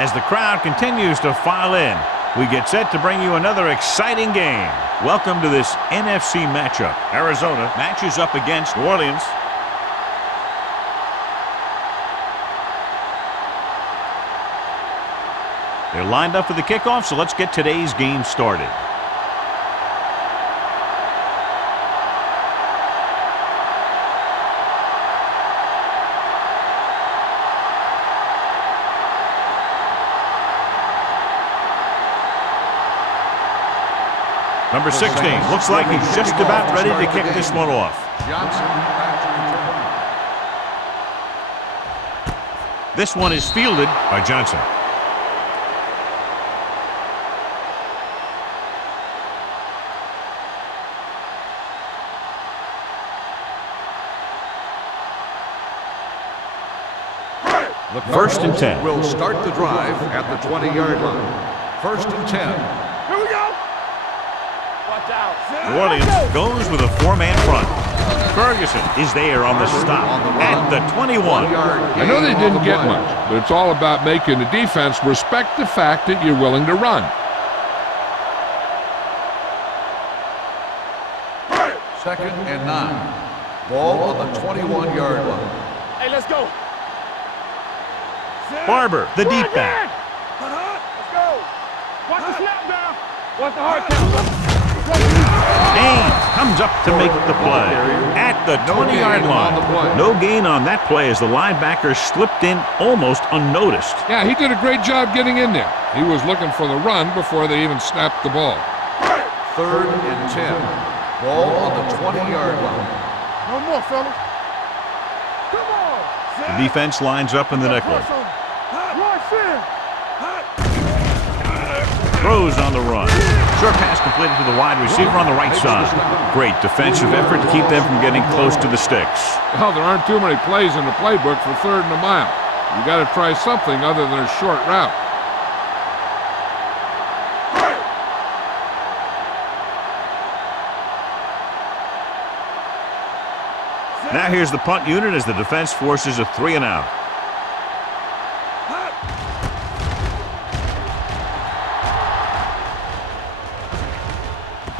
As the crowd continues to file in, we get set to bring you another exciting game. Welcome to this NFC matchup. Arizona matches up against New Orleans. They're lined up for the kickoff, so let's get today's game started. Number 16 looks like he's just about ready to kick this one off. This one is fielded by Johnson. The First and 10. Will start the drive at the 20-yard line. First and 10. Here we go. Watch out. New Orleans goes with a four-man front. Ferguson is there on the stop at the 21. I know they didn't get much, but it's all about making the defense respect the fact that you're willing to run. Second and 9. Ball on the 21-yard line. Hey, let's go. Barber, the deep back. Let's go. Watch the snap down. Watch the hard count. Haynes comes up to make the play at the 20-yard line. No gain on that play as the linebacker slipped in almost unnoticed. Yeah, he did a great job getting in there. He was looking for the run before they even snapped the ball. Third and 10. Ball on the 20-yard line. No more, fellas. Come on. The defense lines up in the nickel. Throws on the run. Short pass completed to the wide receiver on the right side. Great defensive effort to keep them from getting close to the sticks. Well, there aren't too many plays in the playbook for third and a mile. You got to try something other than a short route. Now here's the punt unit as the defense forces a 3-and-out.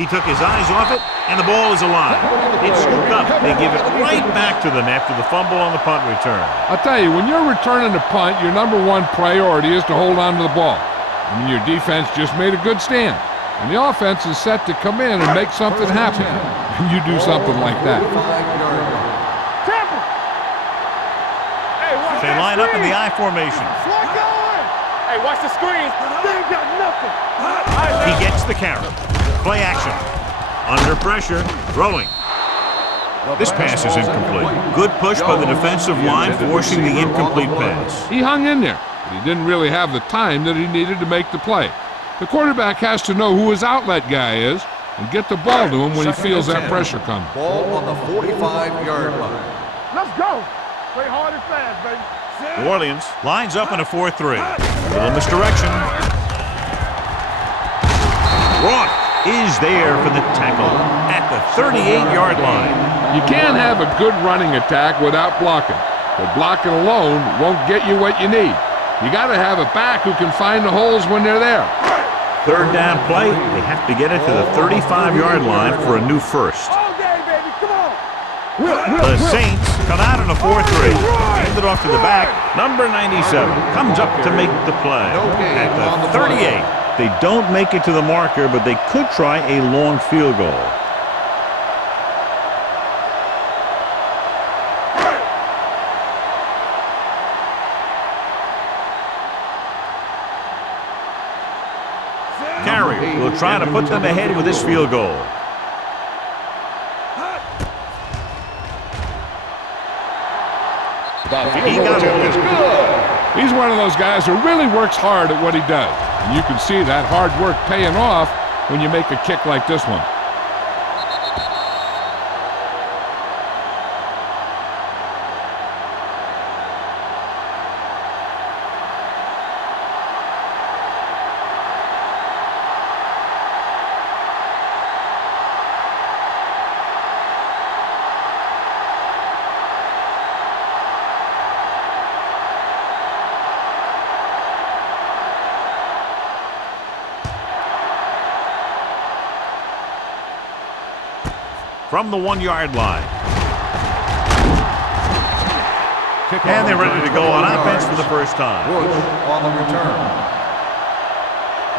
He took his eyes off it, and the ball is alive. It's scooped up. They give it right back to them after the fumble on the punt return. I'll tell you, when you're returning a punt, your number one priority is to hold on to the ball. I mean, your defense just made a good stand, and the offense is set to come in and make something happen. And you do something like that. They line up in the I formation. Hey, watch the screen. They ain't got nothing. He gets the carry. Play action. Under pressure. Throwing. This pass is incomplete. Good push by the defensive line, forcing the incomplete pass. He hung in there, but he didn't really have the time that he needed to make the play. The quarterback has to know who his outlet guy is and get the ball to him when he feels that pressure coming. Ball on the 45-yard line. Let's go. Play hard and fast, baby. New Orleans lines up in a 4-3. Little misdirection. Roth is there for the tackle at the 38-yard line. You can't have a good running attack without blocking, but blocking alone won't get you what you need. You got to have a back who can find the holes when they're there. Third down play, they have to get it to the 35-yard line for a new first. All day, baby. Come on. The Saints come out in a 4-3. Hand it off to the back. Number 97 comes up to make the play at the 38. They don't make it to the marker, but they could try a long field goal. Carey will try to put them ahead with this field goal. He got it. He's one of those guys who really works hard at what he does. And you can see that hard work paying off when you make a kick like this one. from the 1-yard line. And they're ready to go on offense for the first time. Bush on the return.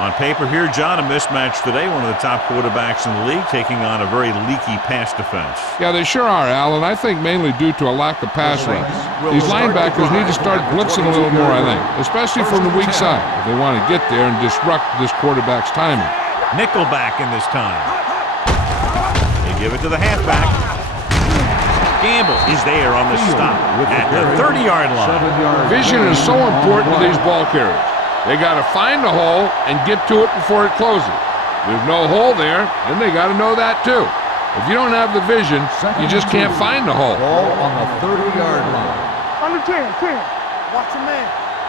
On paper here, John, a mismatch today. One of the top quarterbacks in the league taking on a very leaky pass defense. Yeah, they sure are, Alan. I think mainly due to a lack of pass rush. These linebackers need to start blitzing a little more, I think, especially from the weak side if they want to get there and disrupt this quarterback's timing. Nickelback in this time. They give it to the halfback. Gamble is there on the stop at the 30-yard line. Vision is so important to these ball carriers. They got to find the hole and get to it before it closes. There's no hole there, and they got to know that too. If you don't have the vision, you just can't find the hole. Ball on the 30-yard line. Under 10. Watch your man.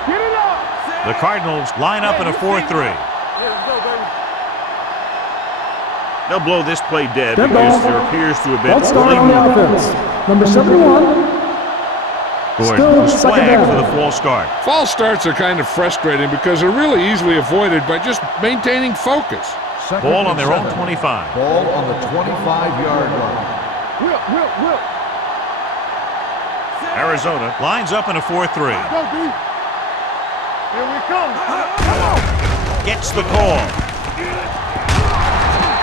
Get it up. The Cardinals line up in a 4-3. Yeah, let's go, baby. They'll blow this play dead because there appears to have been Start on the offense. Number 71. Gordon was flagged for the false start. False starts are kind of frustrating because they're really easily avoided by just maintaining focus. Ball on their own 25. Ball on the 25-yard line. Will. Arizona lines up in a 4-3. Go, D. Here we come. Come on. Gets the call.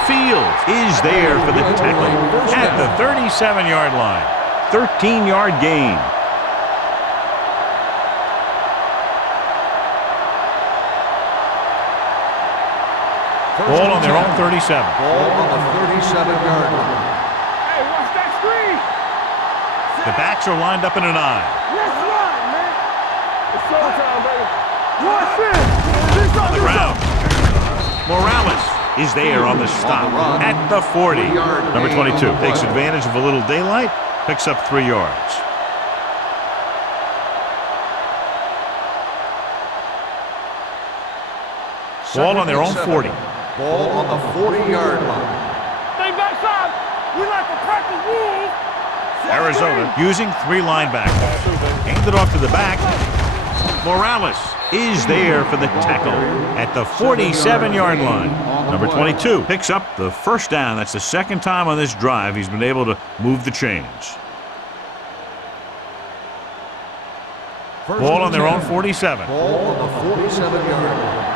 Fields is there for the tackle at the 37-yard line. 13-yard gain. Ball on their own 37. Ball on the 37-yard line. Hey, watch that screen. The backs are lined up in a 9. Let's run, man. It's showtime, baby. Watch this. On the ground. Morales is there on the stop at the 40. Number 22 takes advantage of a little daylight, picks up 3 yards. Ball on their own 40. Ball on the 40-yard line. Stay backside. We like to practice rules. Arizona using 3 linebackers. Hand it off to the back. Morales is there for the tackle at the 47-yard line. Number 22 picks up the first down. That's the second time on this drive he's been able to move the chains. Ball on their own 47. Ball on the 47-yard line.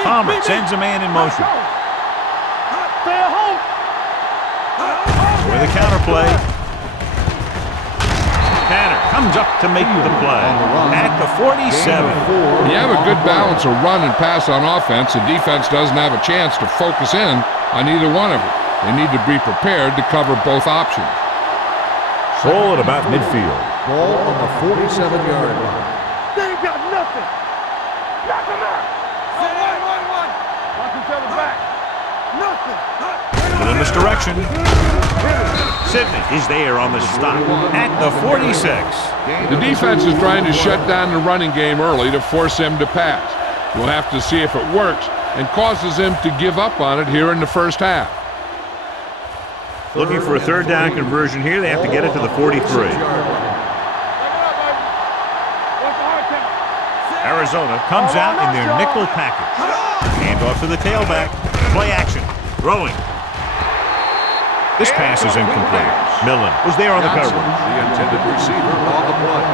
Palmer sends a man in motion. Stay at home. With a counterplay. Tanner comes up to make the play at the 47. When you have a good balance of run and pass on offense, the defense doesn't have a chance to focus in on either one of them. They need to be prepared to cover both options. Ball at about midfield. Ball on the 47-yard line. They ain't got nothing. Knock them out. One. Watch each other back. Nothing. But in this direction, Sidney is there on the stop at the 46. The defense is trying to shut down the running game early to force him to pass. We'll have to see if it works and causes him to give up on it here in the first half. Looking for a third down conversion here. They have to get it to the 43. Arizona comes out in their nickel package. Hand off to the tailback. Play action. Throwing. This pass is incomplete. Millen was there on the coverage. The intended receiver on the play.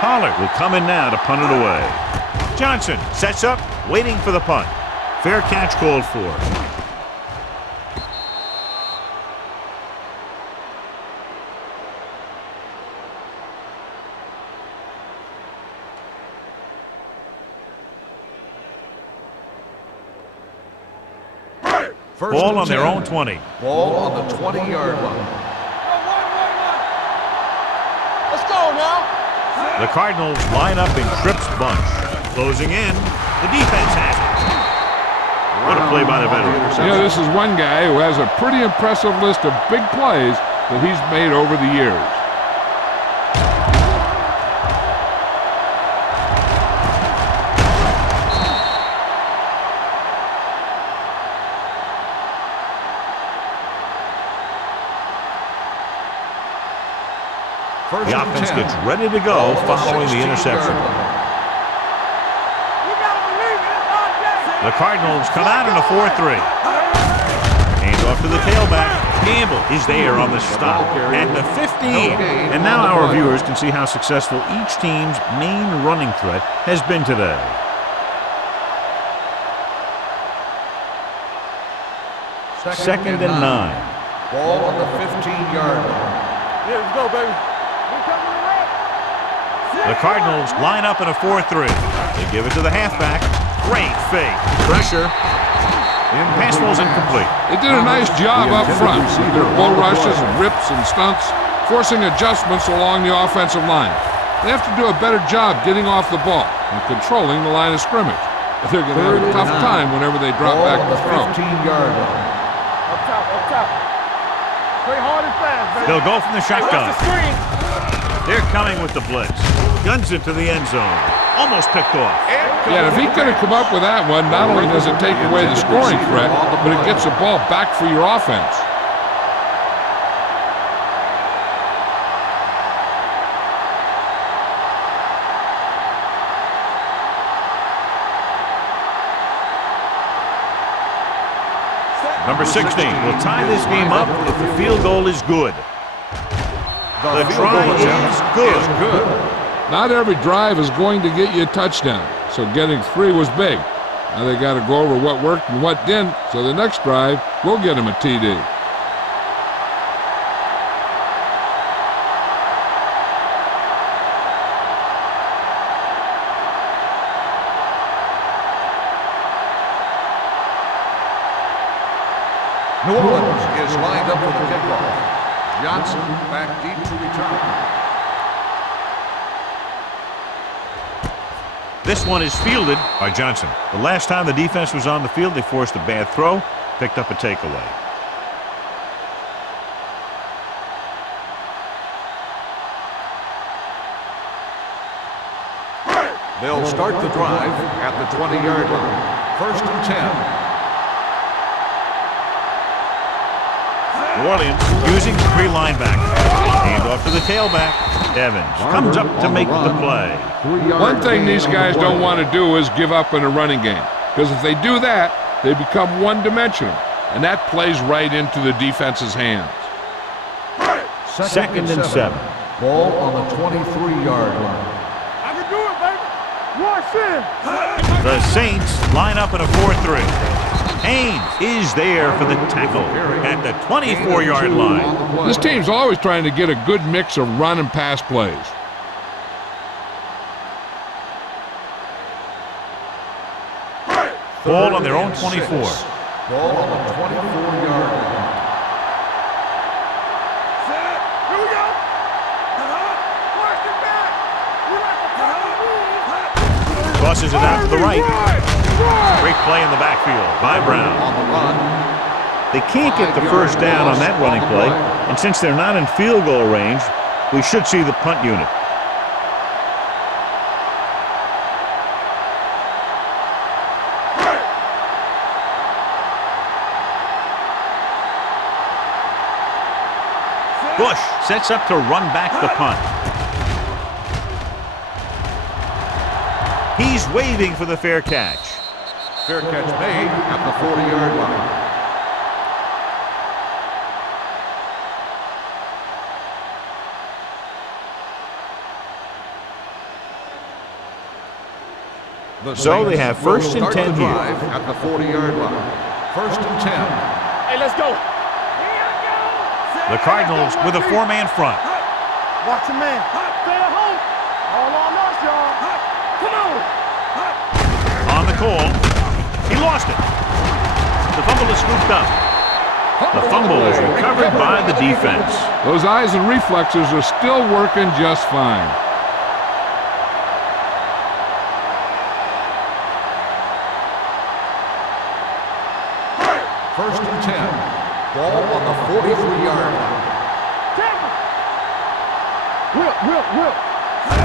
Pollard will come in now to punt it away. Johnson sets up, waiting for the punt. Fair catch called for. Ball on their own 20. Ball on the 20-yard line. Let's go now. The Cardinals line up in Tripp's bunch. Closing in. The defense has it. What a play by the veteran. You know, this is one guy who has a pretty impressive list of big plays that he's made over the years. First The and offense 10. gets ready to go following the interception. The Cardinals come out in a 4-3. Hands off to the tailback. Gamble is there on the stop at the 15. And now our viewers can see how successful each team's main running threat has been today. Second and 9. Ball on the 15-yard line. Yeah, let's go, baby. The Cardinals line up in a 4-3. They give it to the halfback. Great fake. Pressure. Pass ball's incomplete. They did a nice job up front with their bull rushes and rips and stunts, forcing adjustments along the offensive line. They have to do a better job getting off the ball and controlling the line of scrimmage. They're going to have a tough time whenever they drop back to throw. 15-yard line. Up top. Play hard and fast, baby. They'll go from the shotgun. Watch the screen. They're coming with the blitz. Guns it to the end zone. Almost picked off. Yeah, if he could have come up with that one, not only does it take away the scoring threat, but it gets the ball back for your offense. Number 16 will tie this game up if the field goal is good. The try is good. Not every drive is going to get you a touchdown, so getting 3 was big. Now they got to go over what worked and what didn't, so the next drive will get them a TD. New Orleans is lined up for the kickoff. Johnson back deep to return. This one is fielded by Johnson. The last time the defense was on the field, they forced a bad throw, picked up a takeaway. They'll start the drive at the 20-yard line. First and 10. New Orleans using 3 linebackers. Hand off to the tailback. Evans comes up to make the play. One thing these guys don't want to do is give up in a running game, because if they do that, they become one-dimensional, and that plays right into the defense's hands. Second and 7. Ball on the 23-yard line. I can do it, baby. Rush in. The Saints line up in a 4-3. Haynes is there for the tackle at the 24-yard line. This team's always trying to get a good mix of run and pass plays. Ball on their own 24. Ball on the 24-yard line. Set. Here we go. Watch it back. We like to Tosses it out to the right. Great play in the backfield by Brown. On the run. They can't get the first down on that running play, and since they're not in field goal range, we should see the punt unit. Bush sets up to run back the punt. He's waving for the fair catch. Fair catch made at the 40-yard line. So they have first and 10 here. At the 40-yard line. First and 10. Hey, let's go. The Cardinals with a 4-man front. Watch your man. Stay at home. All on us, y'all. Come on. On the call. He lost it. The fumble is scooped up. The fumble is recovered by the defense. Those eyes and reflexes are still working just fine. First and 10. Ball on the 43-yard line. Will.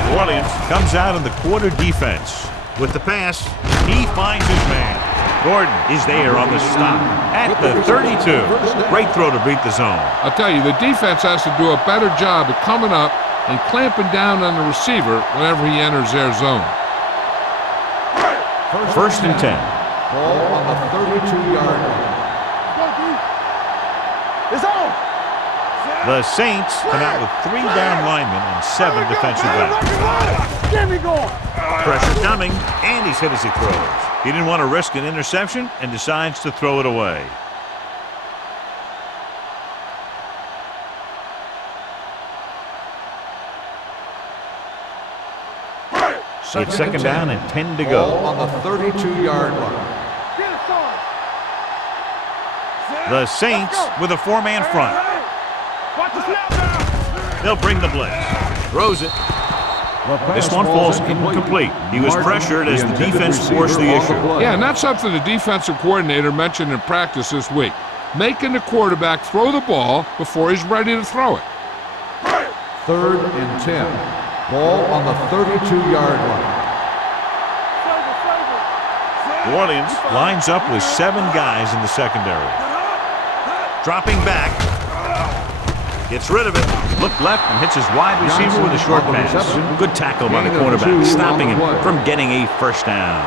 New Orleans comes out in the quarter defense. With the pass, he finds his man. Gordon is there on the stop at the 32. Great throw to beat the zone. I'll tell you, the defense has to do a better job of coming up and clamping down on the receiver whenever he enters their zone. First and 10. Ball on the 32-yard line. It's on. The Saints come out with 3 down linemen and 7 defensive backs. Get me going. Pressure coming, and he's hit as he throws. He didn't want to risk an interception and decides to throw it away. It's second down and 10 to go. Ball on the 32-yard line. Get it, son. The Saints with a 4-man front. Watch the snap now. They'll bring the blitz. Throws it. This one falls incomplete. He was pressured as the defense forced the issue. Yeah, and that's something the defensive coordinator mentioned in practice this week. Making the quarterback throw the ball before he's ready to throw it. 3rd and 10. Ball on the 32-yard line. New Orleans lines up with 7 guys in the secondary. Dropping back. Gets rid of it. Look left and hits his wide receiver with a short pass. Good tackle by the cornerback, stopping him from getting a first down.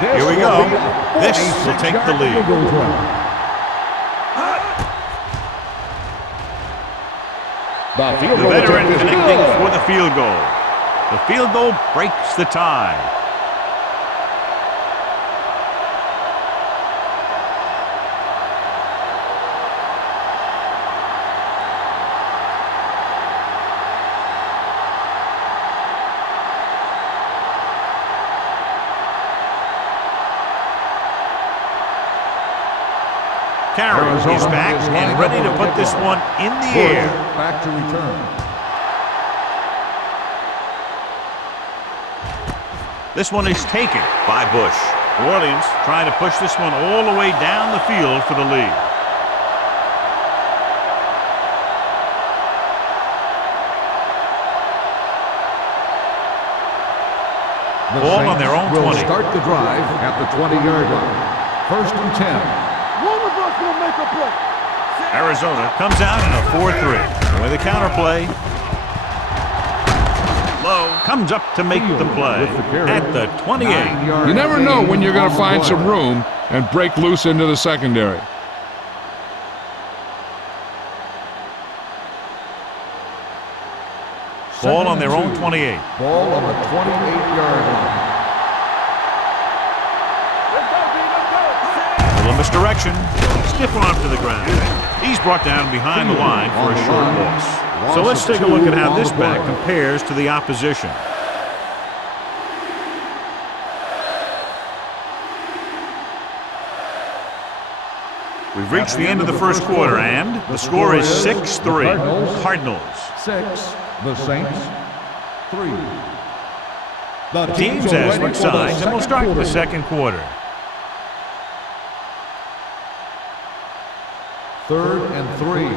Here we go. This will take the lead. The veteran connecting for the field goal. The field goal breaks the tie. Carey is back and ready to put this one in the air. Back to return. This one is taken by Bush. New Orleans trying to push this one all the way down the field for the lead. Ball on their own 20. Will start the drive at the 20-yard line. 1st and 10. One of us will make a play. Arizona comes out in a 4-3. With a counter play. Lowe comes up to make the play at the 28. You never know when you're going to find some room and break loose into the secondary. Ball on their own 28. Ball on the 28-yard line. A little misdirection. Stiff arm to the ground. He's brought down behind the line for a short loss. So let's take a look at how this back compares to the opposition. We've reached the end of the first quarter, and the score is 6-3. Cardinals. 6. The Saints. 3. The teams as switch sides, and we'll start the second quarter. 3rd and 3.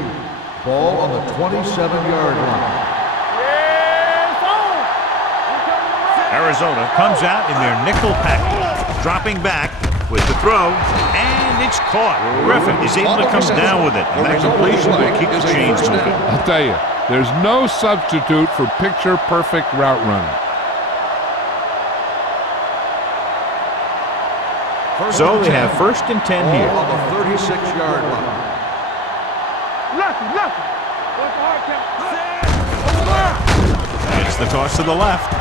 Ball on the 27-yard line. Arizona comes out in their nickel package, dropping back with the throw, and it's caught. Griffin is able to come down with it, and that completion will keep the chains moving. I'll tell you, there's no substitute for picture-perfect route running. So they have 1st and 10 here. Ball on the 36-yard line. Lefty. It's the toss to the left.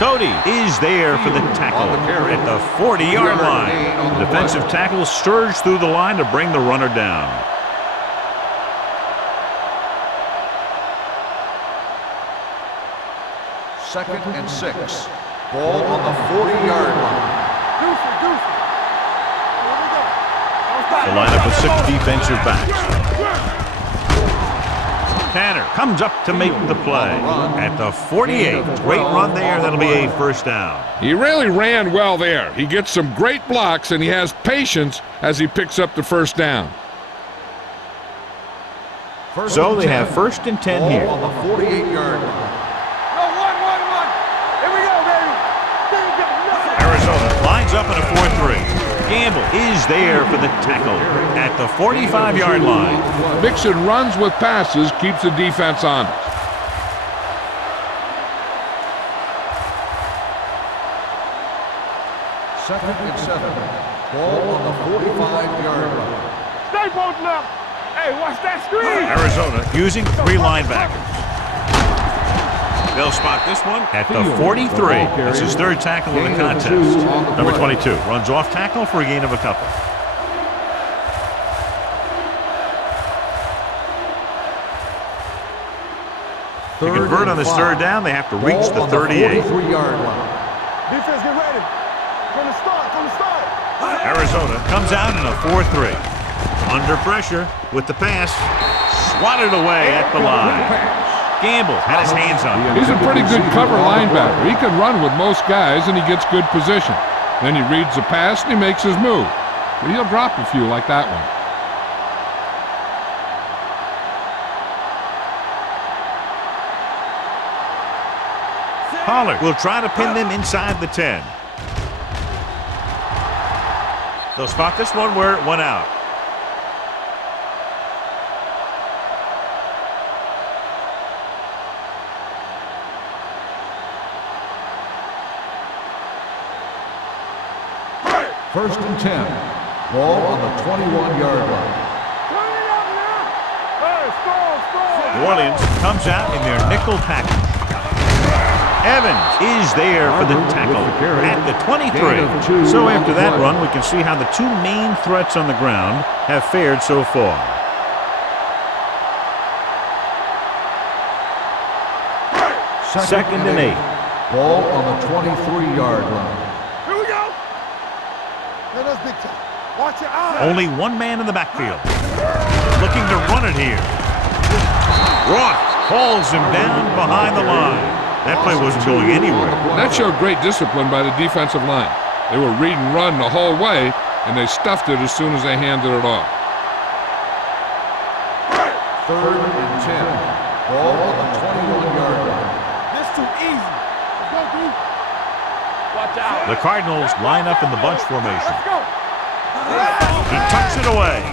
Cody is there for the tackle at the 40-yard line. The defensive tackle surged through the line to bring the runner down. Second and 6. Ball on the 40-yard line. The lineup of 6 defensive backs. Tanner comes up to make the play at the 48. Great run there. That'll be a first down. He really ran well there. He gets some great blocks, and he has patience as he picks up the first down. So they have 1st and 10 Ball here. on the 48-yard line. No, one. Here we go, baby. Arizona lines up in a 4-3. Gamble is there for the tackle at the 45-yard line. Mixing runs with passes keeps the defense honest. Second and 7. Ball on the 45-yard line. Stay posting up. Hey, watch that screen. Arizona using 3 linebackers. They'll spot this one at the 43. That's his 3rd tackle in the contest. Number 22 runs off tackle for a gain of a couple. To convert on this 3rd down, they have to reach the 38. 43-yard line. Defense, get ready. From the start. Arizona comes out in a 4-3. Under pressure with the pass. Swatted away at the line. Gamble had his hands on it. He's a pretty good cover linebacker. He can run with most guys, and he gets good position. Then he reads the pass, and he makes his move. But he'll drop a few like that one. Pollard will try to pin them inside the 10. They'll spot this one where it went out. First and 10. Ball on the 21-yard line. New Orleans comes out in their nickel package. Evans is there for the tackle at the 23. So after that run, we can see how the 2 main threats on the ground have fared so far. Second and 8. Ball on the 23-yard line. Here we go. Man, that's big time. Watch your eyes. Only 1 man in the backfield. Looking to run it here. Roth hauls him down behind the line. That play wasn't going anywhere. That showed great discipline by the defensive line. They were read and run the whole way, and they stuffed it as soon as they handed it off. Third and 10. Ball on the 21-yard line. This too easy. Let's go, dude. Watch out. The Cardinals line up in the bunch formation. Let's go. He tucks it away.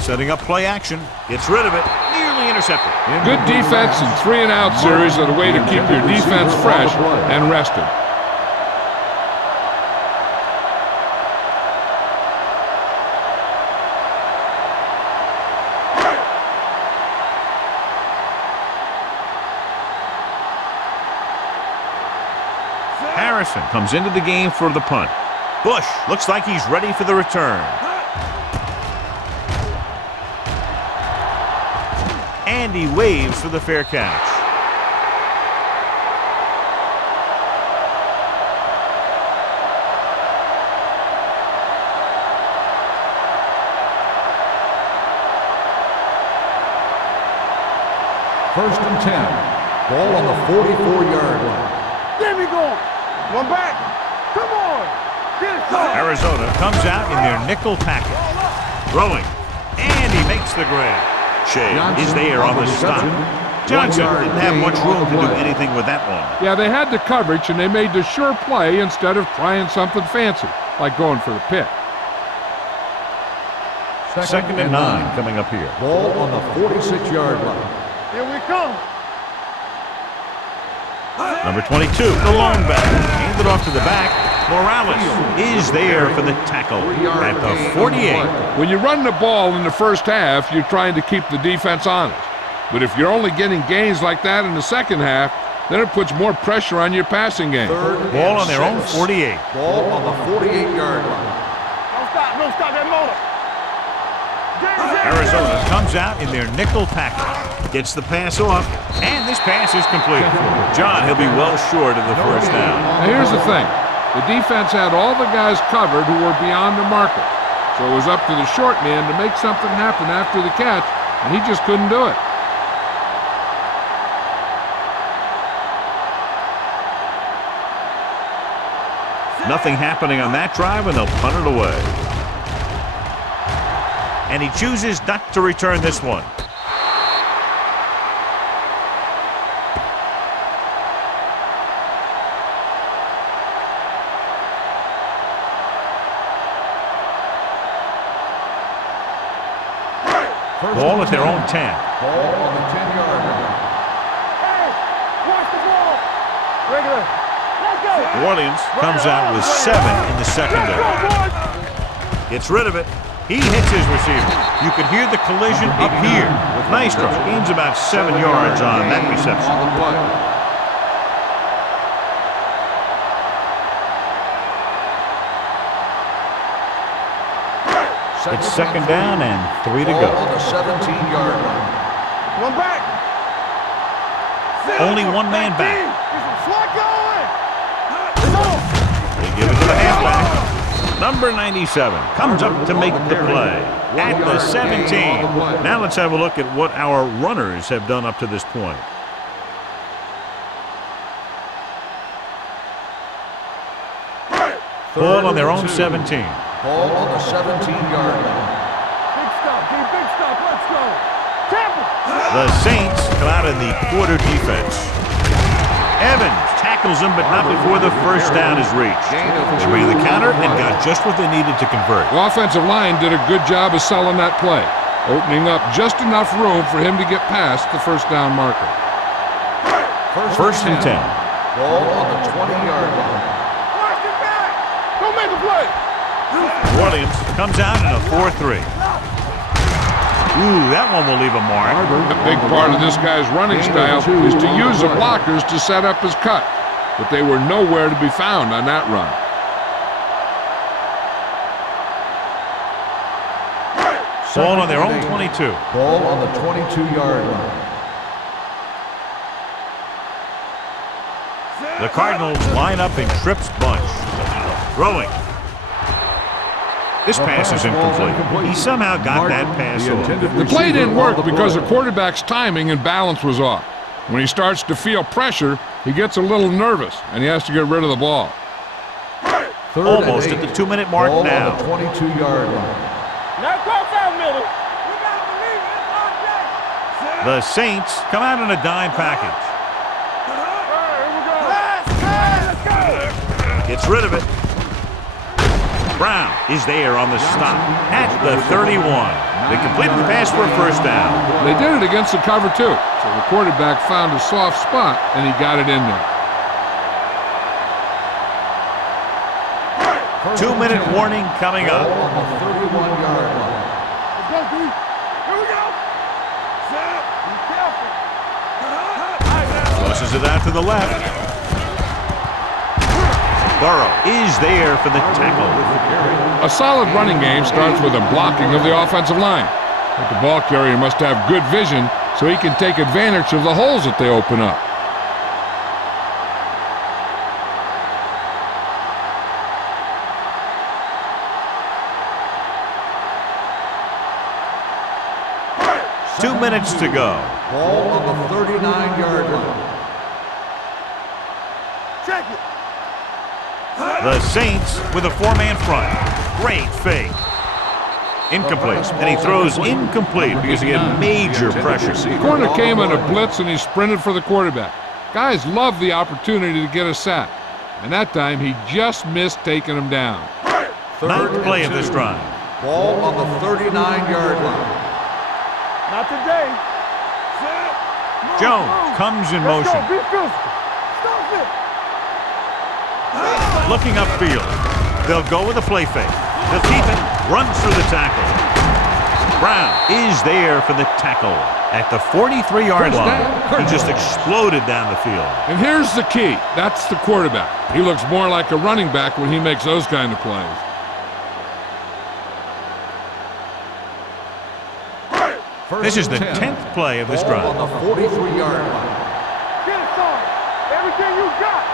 Setting up play action. Gets rid of it. Nearly intercepted. Good defense and 3-and-out series are the way to keep your defense fresh and rested. Harrison comes into the game for the punt. Bush looks like he's ready for the return. And he waves for the fair catch. First and 10. Ball on the 44-yard line. There we go. One back. Come on. Get it, son. Arizona comes out in their nickel package. Throwing. And he makes the grab. Shea is there on the stop. Johnson didn't have much room to do anything with that one. Yeah, they had the coverage, and they made the sure play instead of trying something fancy, like going for the pick. Second and 9 coming up here. Ball on the 46-yard line. Here we come. Number 22, the long back. Handed off to the back. Morales is there for the tackle at the 48. When you run the ball in the first half, you're trying to keep the defense honest. But if you're only getting gains like that in the second half, then it puts more pressure on your passing game. Ball on their own 48. Ball on the 48-yard line. Don't stop that motor. Arizona comes out in their nickel package. Gets the pass off, and this pass is complete. John, he'll be well short of the first down. Now here's the thing. The defense had all the guys covered who were beyond the marker. So it was up to the short man to make something happen after the catch, and he just couldn't do it. Nothing happening on that drive, and they'll punt it away. And he chooses not to return this one. Ball at their own 10. Ball on the 10-yard line. Hey, watch the ball. Regular. Let's go. New Orleans comes out with 7 in the secondary. Gets rid of it. He hits his receiver. You could hear the collision up here. Nice throw. Gains about 7 yards on that reception. On the play. It's second down and 3 to Ball go. on the 17-yard line. One back. Only one man back. Get some swat going. They give it to the halfback. Number 97 comes up to make the play at the 17. Now let's have a look at what our runners have done up to this point. Ball on their own 17. Ball on the 17-yard line. Big stop, D. Big stop. Let's go. Tampa. The Saints come out in the quarter defense. Evans tackles him, but not before the first down is reached. They ran the counter and got just what they needed to convert. The offensive line did a good job of selling that play, opening up just enough room for him to get past the first down marker. First and 10. Ball on the 20-yard line. Watch it back. Don't make a play. New Orleans comes out in a 4-3. Ooh, that one will leave a mark. A big part of this guy's running style is to use the blockers to set up his cut, but they were nowhere to be found on that run. Ball on their own 22. Ball on the 22-yard line. The Cardinals line up in trips bunch. Throwing. This pass is incomplete. He somehow got that pass off. The play didn't work because the quarterback's timing and balance was off. When he starts to feel pressure, he gets a little nervous, and he has to get rid of the ball. Almost at the 2-minute mark Ball now. on the 22-yard line. Now cross out middle. You gotta believe it. It's our day. The Saints come out in a dime package. All right, here we go. Let's go. Gets rid of it. Brown is there on the stop at the 31. They completed the pass for a first down. They did it against the cover, too, so the quarterback found a soft spot, and he got it in there. 2-minute warning coming Ball up. on the 31-yard line. Let's go, D. Here we go. Set. Be careful. Tosses it out to the left. Burrow is there for the tackle. A solid running game starts with a blocking of the offensive line. But the ball carrier must have good vision so he can take advantage of the holes that they open up. Second 2 minutes to go. Ball on the 39-yard line. Check it. The Saints with a 4-man front. Great fake. Incomplete. And he throws incomplete because he had major pressure. The corner came on a blitz and he sprinted for the quarterback. Guys love the opportunity to get a sack. And that time he just missed taking him down. Ninth play of this drive. Ball on the 39-yard line. Not today. Set. Jones comes in Let's motion. go. Be physical. Stop it. Looking upfield. They'll go with a play fake. They'll keep it. Runs through the tackle. Brown is there for the tackle at the 43-yard line. He just exploded down the field. And here's the key. That's the quarterback. He looks more like a running back when he makes those kind of plays. This is the 10th play of this drive. Ball on the 43-yard line. Get it, son. Everything you got.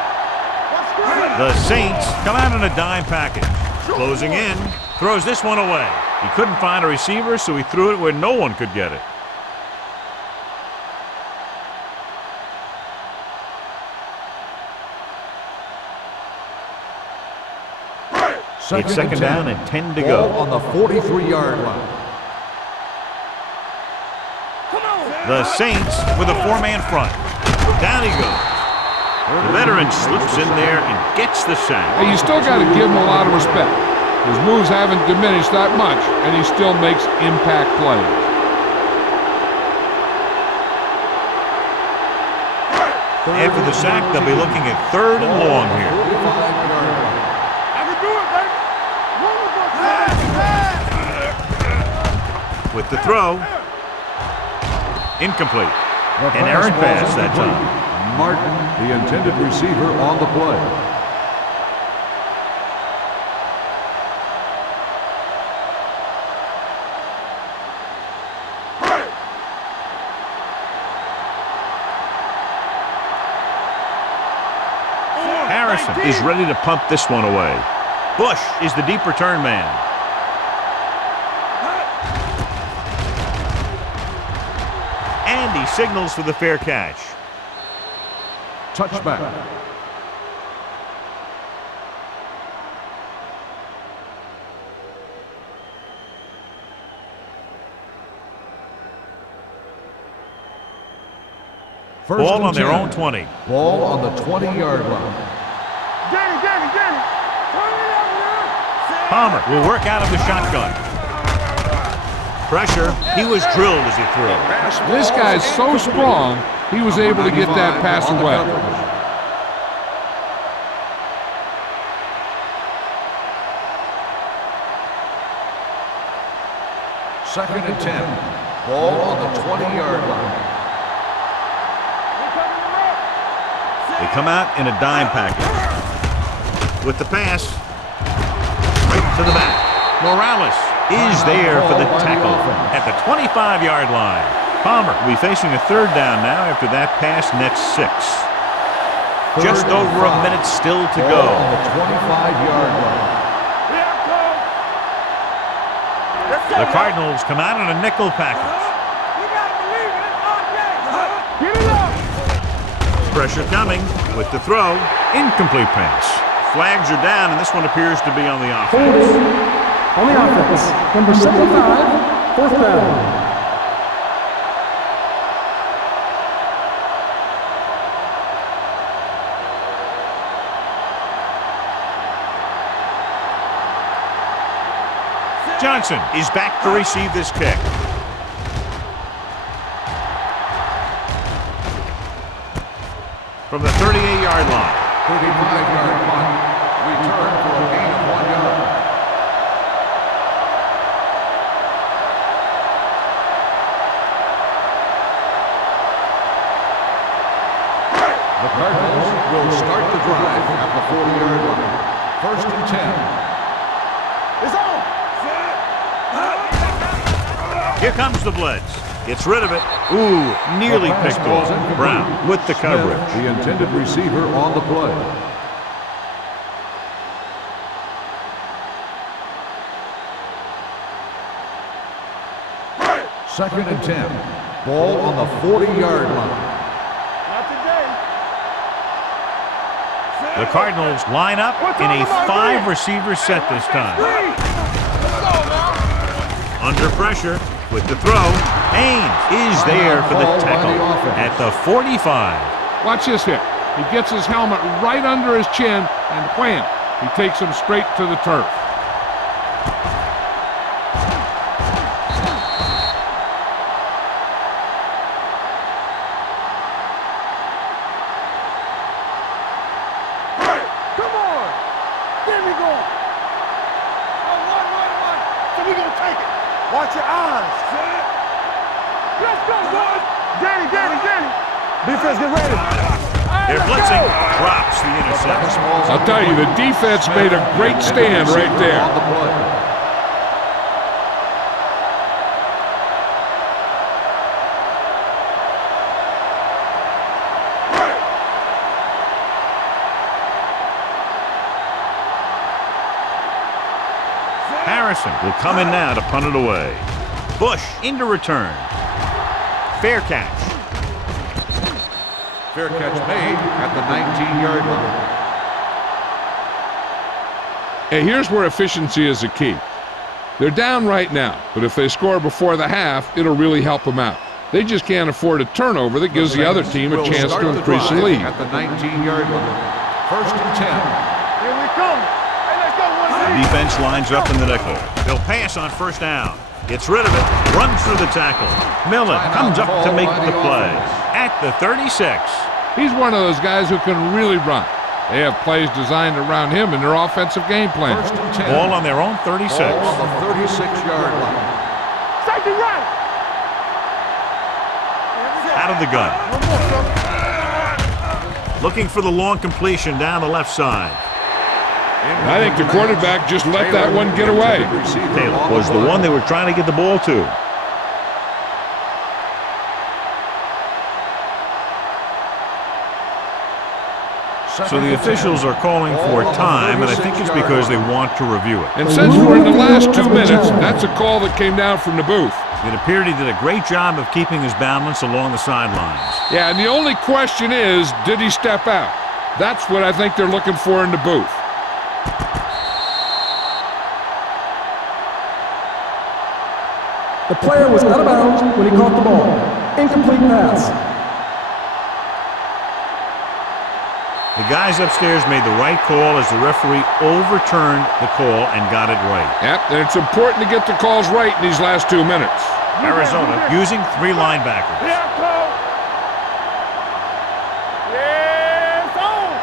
Let's go. The Saints come out in a dime package. Closing in, throws this one away. He couldn't find a receiver, so he threw it where no one could get it. It's second down and 10 to Ball go. on the 43-yard line. The Saints with a 4-man front. Down he goes. The veteran slips in there and gets the sack. Hey, you still got to give him a lot of respect. His moves haven't diminished that much, and he still makes impact plays. After the sack, they'll be looking at 3rd and long here. I can do it, baby. With the throw. Incomplete. An errant pass that time. Martin, the intended receiver, on the play. Harrison is ready to pump this one away. Bush is the deep return man. And he signals for the fair catch. Touchback. Ball on their own 20. Ball on the 20-yard line. Danny. Turn it up, man. Palmer will work out of the shotgun. Pressure. He was drilled as he threw. This guy's so strong, he was able to get that pass away. Second and 10. Ball on the 20-yard line. They come out in a dime package. With the pass. Right to the back. Morales is there for the tackle at the 25-yard line. Palmer will be facing a 3rd down now after that pass nets 6. Just over a minute still to go. On the 25-yard line. The Cardinals come out in a nickel package. You gotta believe it. It's our day. Get it up. Pressure coming with the throw. Incomplete pass. Flags are down, and this one appears to be on the offense. Holding on the offense. Number 75, 4th down. Johnson is back to receive this kick. From the 38-yard line. 35-yard punt. Return for a gain of 1 yard. The Cardinals will start the drive at the 40-yard line. 1st and 10. It's on. Here comes the blitz. Gets rid of it. Ooh, nearly picked off. Brown with the coverage. Smith, the intended receiver, on the play. Second and 10. Ball on the 40-yard line. Not today. The Cardinals line up in a 5-receiver set this time. Under pressure with the throw. Ames is there for the tackle at the 45. Watch this hit. He gets his helmet right under his chin, and wham, he takes him straight to the turf. Come on. There we go. One. So we gonna take it. Watch your eyes. Let's go, boys. Danny. Defense, get ready. They're blitzing. Drops the interception. I'll tell you, the defense made a great stand right there. On the play. Harrison will come in now to punt it away. Bush into return. Fair catch. Fair catch made at the 19-yard line. Hey, here's where efficiency is a key. They're down right now, but if they score before the half, it'll really help them out. They just can't afford a turnover that gives the other team a chance to increase the lead. At the 19-yard line. 1st and 10. Here we come. Hey, let's go. The defense lines up in the nickel. They'll pass on 1st down. Gets rid of it. Runs through the tackle. Millen comes up to make the play. At the 36. He's one of those guys who can really run. They have plays designed around him in their offensive game plan. First and 10. Ball on their own 36. Ball on the 36-yard line. Safety right. Out of the gun. Looking for the long completion down the left side. I think the quarterback just let that one get away. Taylor was the one they were trying to get the ball to. So the officials are calling for time, and I think it's because they want to review it. And since we're in the last 2 minutes, that's a call that came down from the booth. It appeared he did a great job of keeping his balance along the sidelines. Yeah, and the only question is, did he step out? That's what I think they're looking for in the booth. The player was out of bounds when he caught the ball. Incomplete pass. The guys upstairs made the right call as the referee overturned the call and got it right. Yep, and it's important to get the calls right in these last 2 minutes. Arizona using 3 linebackers. Yeah, Cole. Yes, on.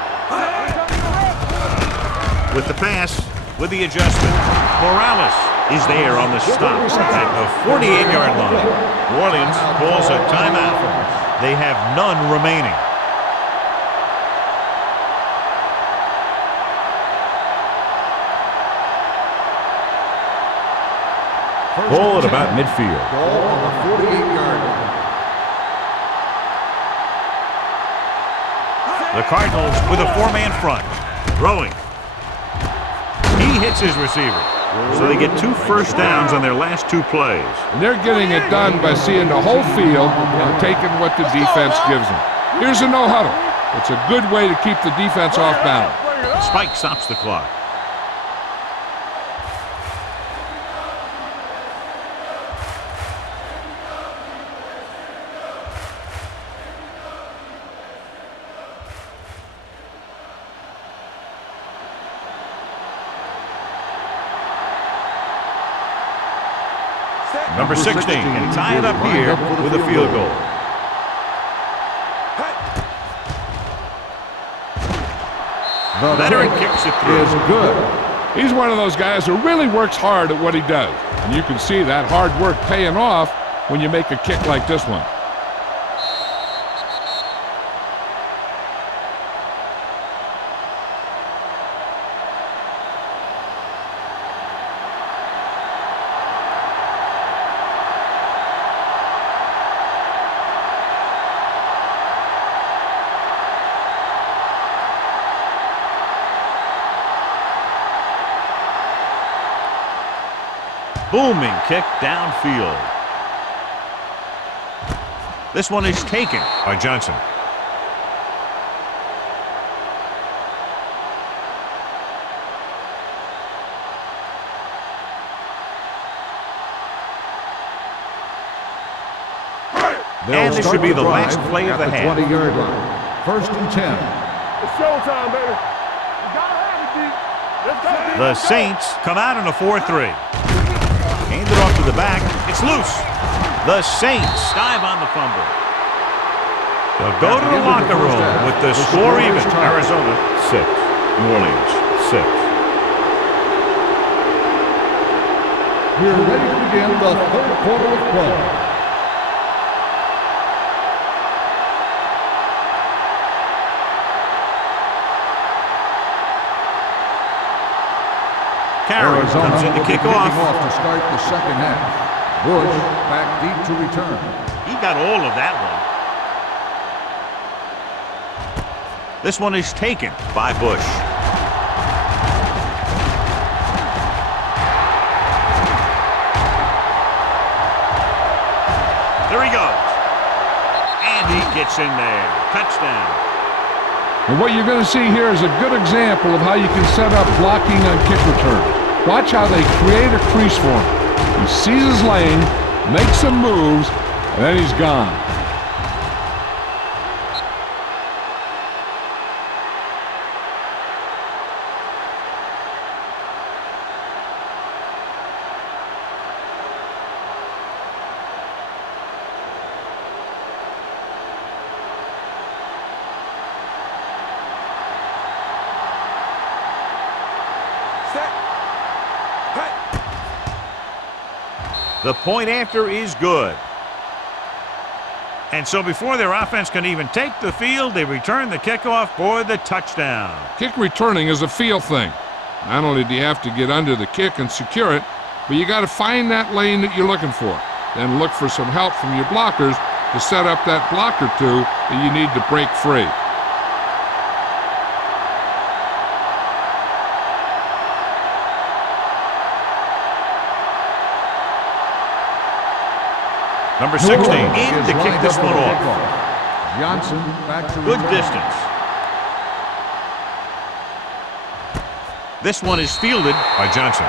With the pass, with the adjustment, Morales is there on the stop at the 48-yard line. New Orleans calls a timeout. They have none remaining. Ball at about midfield. Ball on the 48-yard line. The Cardinals with a 4-man front. Throwing. He hits his receiver. So they get 2 first downs on their last 2 plays. And they're getting it done by seeing the whole field and taking what the defense gives them. Here's a no huddle. It's a good way to keep the defense off balance. Spike stops the clock. Number 16 can tie it up here with a field goal. The Veteran kicks it through. is good. He's one of those guys who really works hard at what he does. And you can see that hard work paying off when you make a kick like this one. Booming kick downfield. This one is taken by Johnson. And this should be the last play of the half. 20-yard line. First and 10. It's showtime, baby. You gotta have it, D. Let's go, D. The Saints come out in a 4-3. Hand it off to the back. It's loose. The Saints dive on the fumble. They'll go to the locker room with the score even. Arizona 6, New Orleans 6. We're ready to begin the third quarter of play. Carey comes in to kick off. To start the second half. Bush back deep to return. He got all of that one. This one is taken by Bush. There he goes. And he gets in there. Touchdown. And what you're going to see here is a good example of how you can set up blocking on kick return. Watch how they create a crease for him. He sees his lane, makes some moves, and then he's gone. The point after is good. And so before their offense can even take the field, they return the kickoff for the touchdown. Kick returning is a feel thing. Not only do you have to get under the kick and secure it, but you got to find that lane that you're looking for. Then look for some help from your blockers to set up that block or two that you need to break free. Number 16 in to kick this one off. Johnson back to Good distance. This one is fielded by Johnson.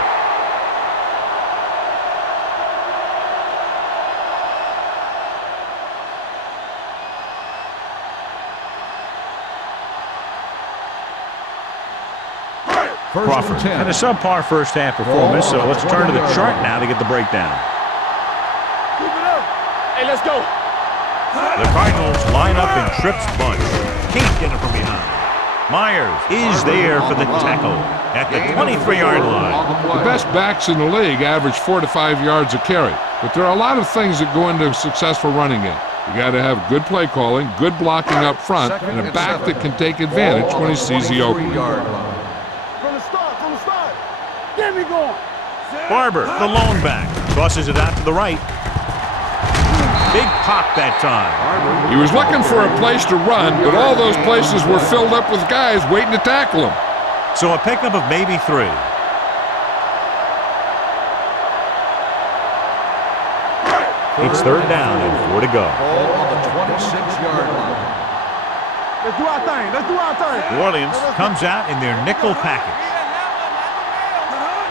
Crawford had a subpar first half performance, so let's turn to the chart now to get the breakdown. Keep it up. Hey, let's go. The Cardinals line up in trips bunch. Can't get it from behind. Myers is there for the tackle at the 23-yard line. The best backs in the league average 4 to 5 yards a carry, but there are a lot of things that go into a successful running game. You got to have good play calling, good blocking up front, and a back that can take advantage when he sees the opening. From the start. Get me going. Barber, the lone back, tosses it out to the right. Big pop that time. He was looking for a place to run, but all those places were filled up with guys waiting to tackle him. So a pickup of maybe 3. It's third down and 4 to go. Ball on the 26-yard line. Let's do our thing. New Orleans comes out in their nickel package.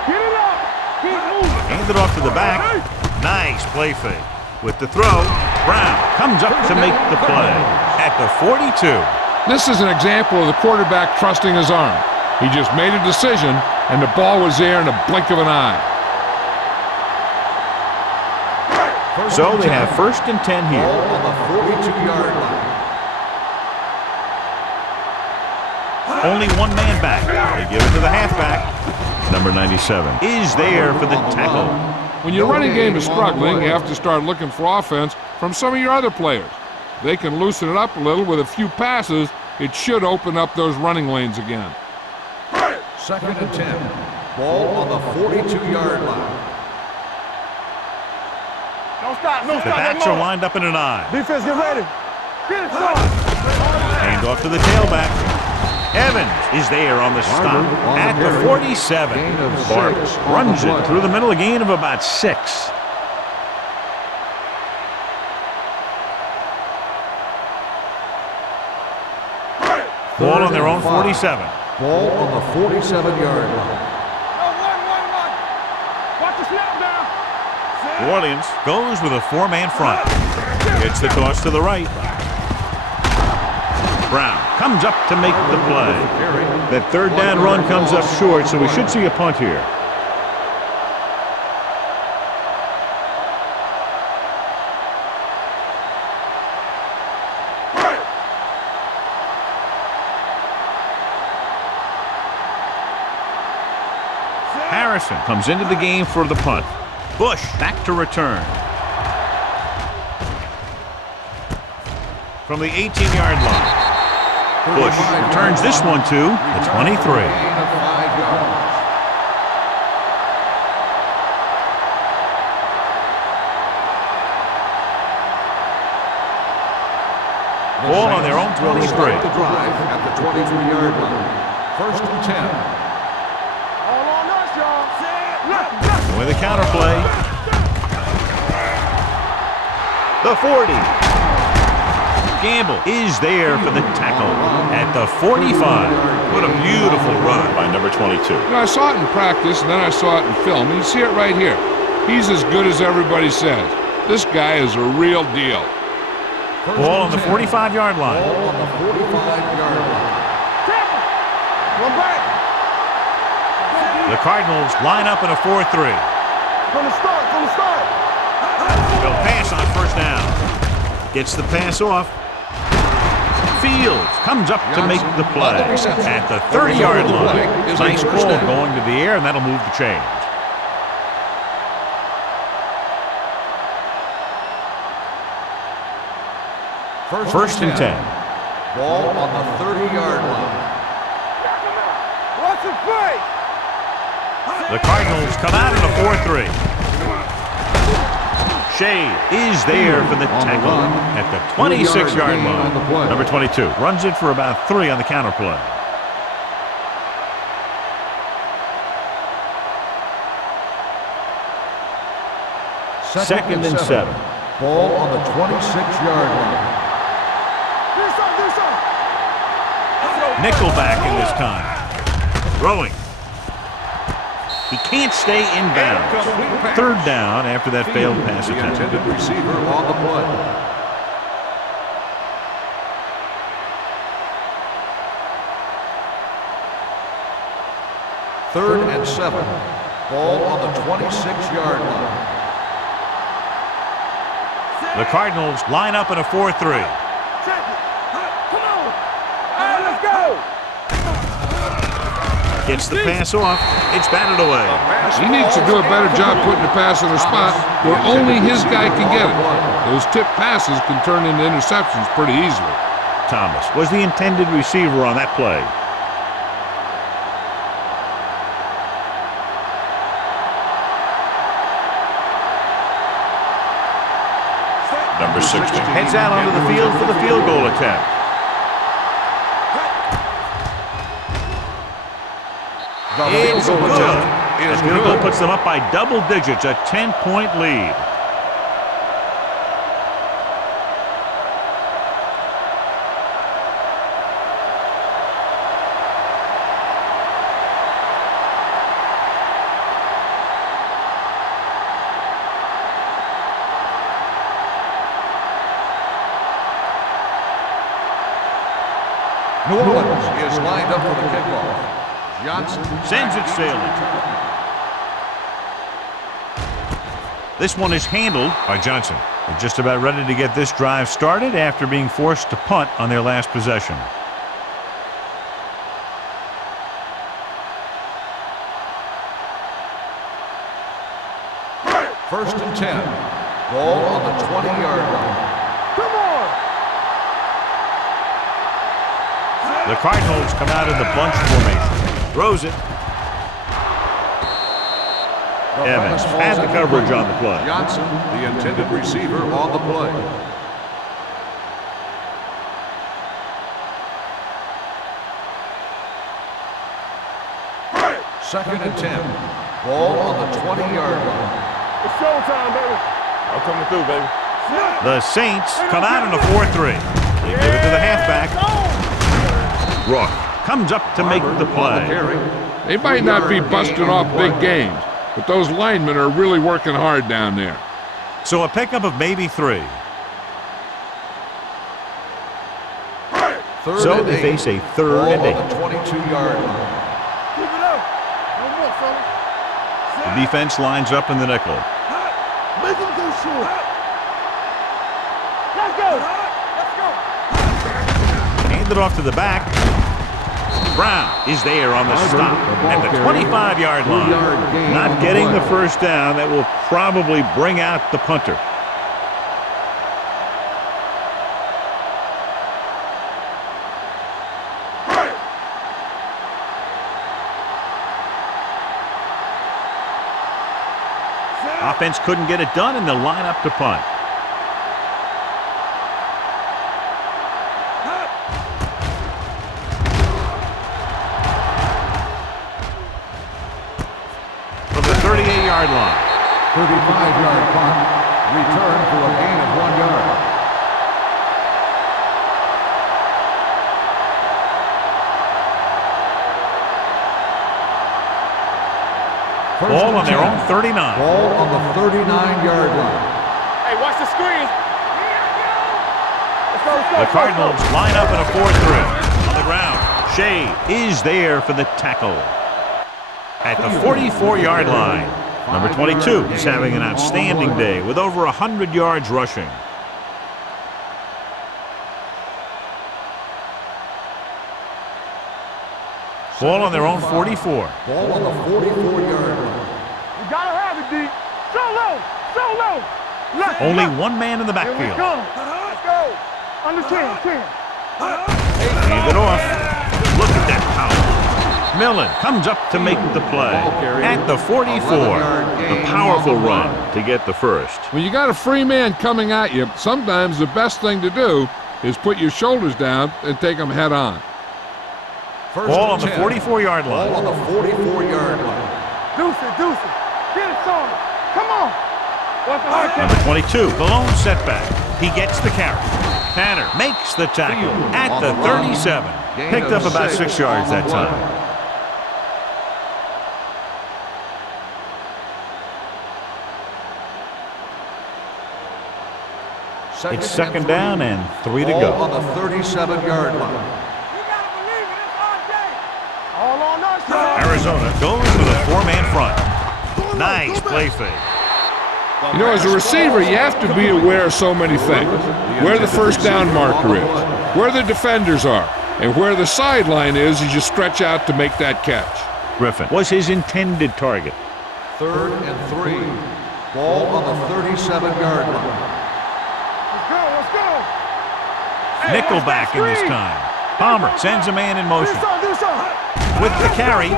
Get it up. Keep moving. Hand it off to the back. Nice play fake. With the throw, Brown comes up to make the play at the 42. This is an example of the quarterback trusting his arm. He just made a decision, and the ball was there in a blink of an eye. So they have first and 10 here. Ball on the 42-yard line. Only one man back. They give it to the halfback. Number 97 is there for the tackle. When your running game is struggling, you have to start looking for offense from some of your other players. If they can loosen it up a little with a few passes, it should open up those running lanes again. Second and 10. Ball on the 42-yard line. Don't stop. The backs are lined up in an eye. Defense, get ready. Get it started. Hand off to the tailback. Evans is there on the stop at the 47. Barber runs it through the middle, a gain of about 6. Ball on their own 47. Ball on the 47-yard line. Watch the snap now. New Orleans goes with a 4-man front. Gets the toss to the right. Brown comes up to make the play. That third down run comes up short, so we should see a punt here. Harrison comes into the game for the punt. Bush back to return. From the 18-yard line. Bush returns this one to the 23. Ball on their own 23. The drive at the 23-yard line. First and 10. All on us, y'all. With a counter play. The 40. Gamble is there for the tackle at the 45. What a beautiful run by number 22. You know, I saw it in practice, and then I saw it in film, and you see it right here. He's as good as everybody says. This guy is a real deal. Ball on the 45-yard line. Ball on the 45-yard line. One back. The Cardinals line up in a 4-3. From the start. They'll pass on first down. Gets the pass off. Fields comes up to make the play at the 30-yard line. Nice call going to the air, and that'll move the chains. First and 10. Ball on the 30-yard line. Watch the play. The Cardinals come out in a 4-3. Shea is there for the tackle at the 26-yard line. Number 22 runs it for about 3 on the counter play. Second and 7. Ball on the 26-yard line. Nickelback in this time. Throwing. He can't stay in bounds. Third down after that failed pass The attempt. intended receiver on the play. Third and 7. Ball on the 26-yard line. The Cardinals line up in a 4-3. Check it. Come on. All right, let's go. Gets the pass off. It's batted away. He needs to do a better job putting the pass in a spot where only his guy can get it. Those tip passes can turn into interceptions pretty easily. Thomas was the intended receiver on that play. Number 60 heads out onto the field for the field goal attempt. It's good. The field goal puts them up by double digits, a 10-point lead. New Orleans is lined up for the kickoff. Johnson Sends it sailing. This one is handled by Johnson. They're just about ready to get this drive started after being forced to punt on their last possession. First and 10. Ball on the 20-yard line. Come on. The Cardinals come out in the bunch formation. Throws it. Evans had the coverage on the play. Johnson, the intended receiver, on the play. Second and 10. Ball on the 20-yard line. It's showtime, baby. I'm coming through, baby. The Saints come out in a 4-3. They give it to the halfback. Rook comes up to make the play. They might not be busting off big games, but those linemen are really working hard down there. So a pickup of maybe 3. So they face a third and 8. Ball on the 22-yard line. Keep it up. No more, fellas. The defense lines up in the nickel. Make him go short. Let's go. Let's go. Handed off to the back. Brown is there on the stop at the 25-yard line. Not getting the first down. That will probably bring out the punter. Offense couldn't get it done, and they'll line up to punt. From the 38-yard line. 35-yard punt. Return for a gain of 1 yard. Ball on their own 39. Ball on the 39-yard line. Hey, watch the screen. Let's go, let's go. The Cardinals line up in a 4-3. On the ground, Shea is there for the tackle. At the 44-yard line, number 22 is having an outstanding day with over 100 yards rushing. Ball on their own 44. Ball on the 44-yard line. You gotta have it, D. So low. So low. Let's Only go. one man in the Here we backfield. come. Let's go. Under 10, 10. Hand it off. Look at that power. Millen comes up to make the play. At the 44, the powerful run to get the first. When you got a free man coming at you, sometimes the best thing to do is put your shoulders down and take them head on. Ball on the 44-yard line. Ball on the 44-yard line. Deuce it, deuce it. Get it, Sean. Come on. What's the hard Number 22, the lone setback. He gets the carry. Tanner makes the tackle at the 37. Picked up about 6 yards that time. It's second down and 3 to go. On the 37-yard line. You gotta believe it. It's our day. All on us, sir. Arizona goes with a 4-man front. Nice play fake. You know, as a receiver, you have to be aware of so many things. Where the first down marker is, where the defenders are, and where the sideline is as you stretch out to make that catch. Griffin was his intended target. 3rd and 3. Ball on the 37-yard line. Let's go. Nickelback in this time. Palmer sends a man in motion. Do something. With the carry,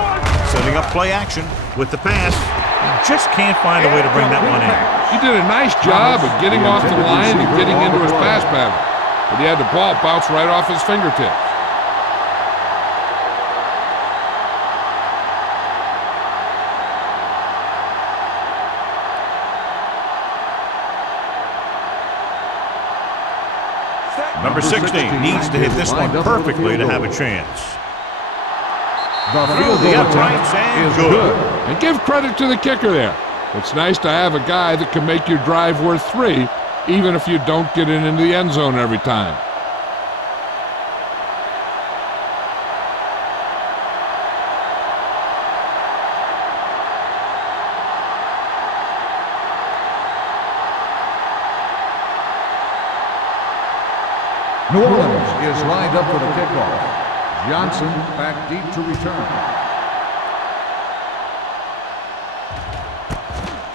setting up play action. With the pass, he just can't find a way to bring that one in. He did a nice job of getting off the line and getting into his pass pattern, but he had the ball bounce right off his fingertips. Number 16 needs to hit this one perfectly to have a chance. Through the uprights and good. And give credit to the kicker there. It's nice to have a guy that can make your drive worth 3, even if you don't get it into the end zone every time. New Orleans is lined up for the kickoff. Johnson back deep to return.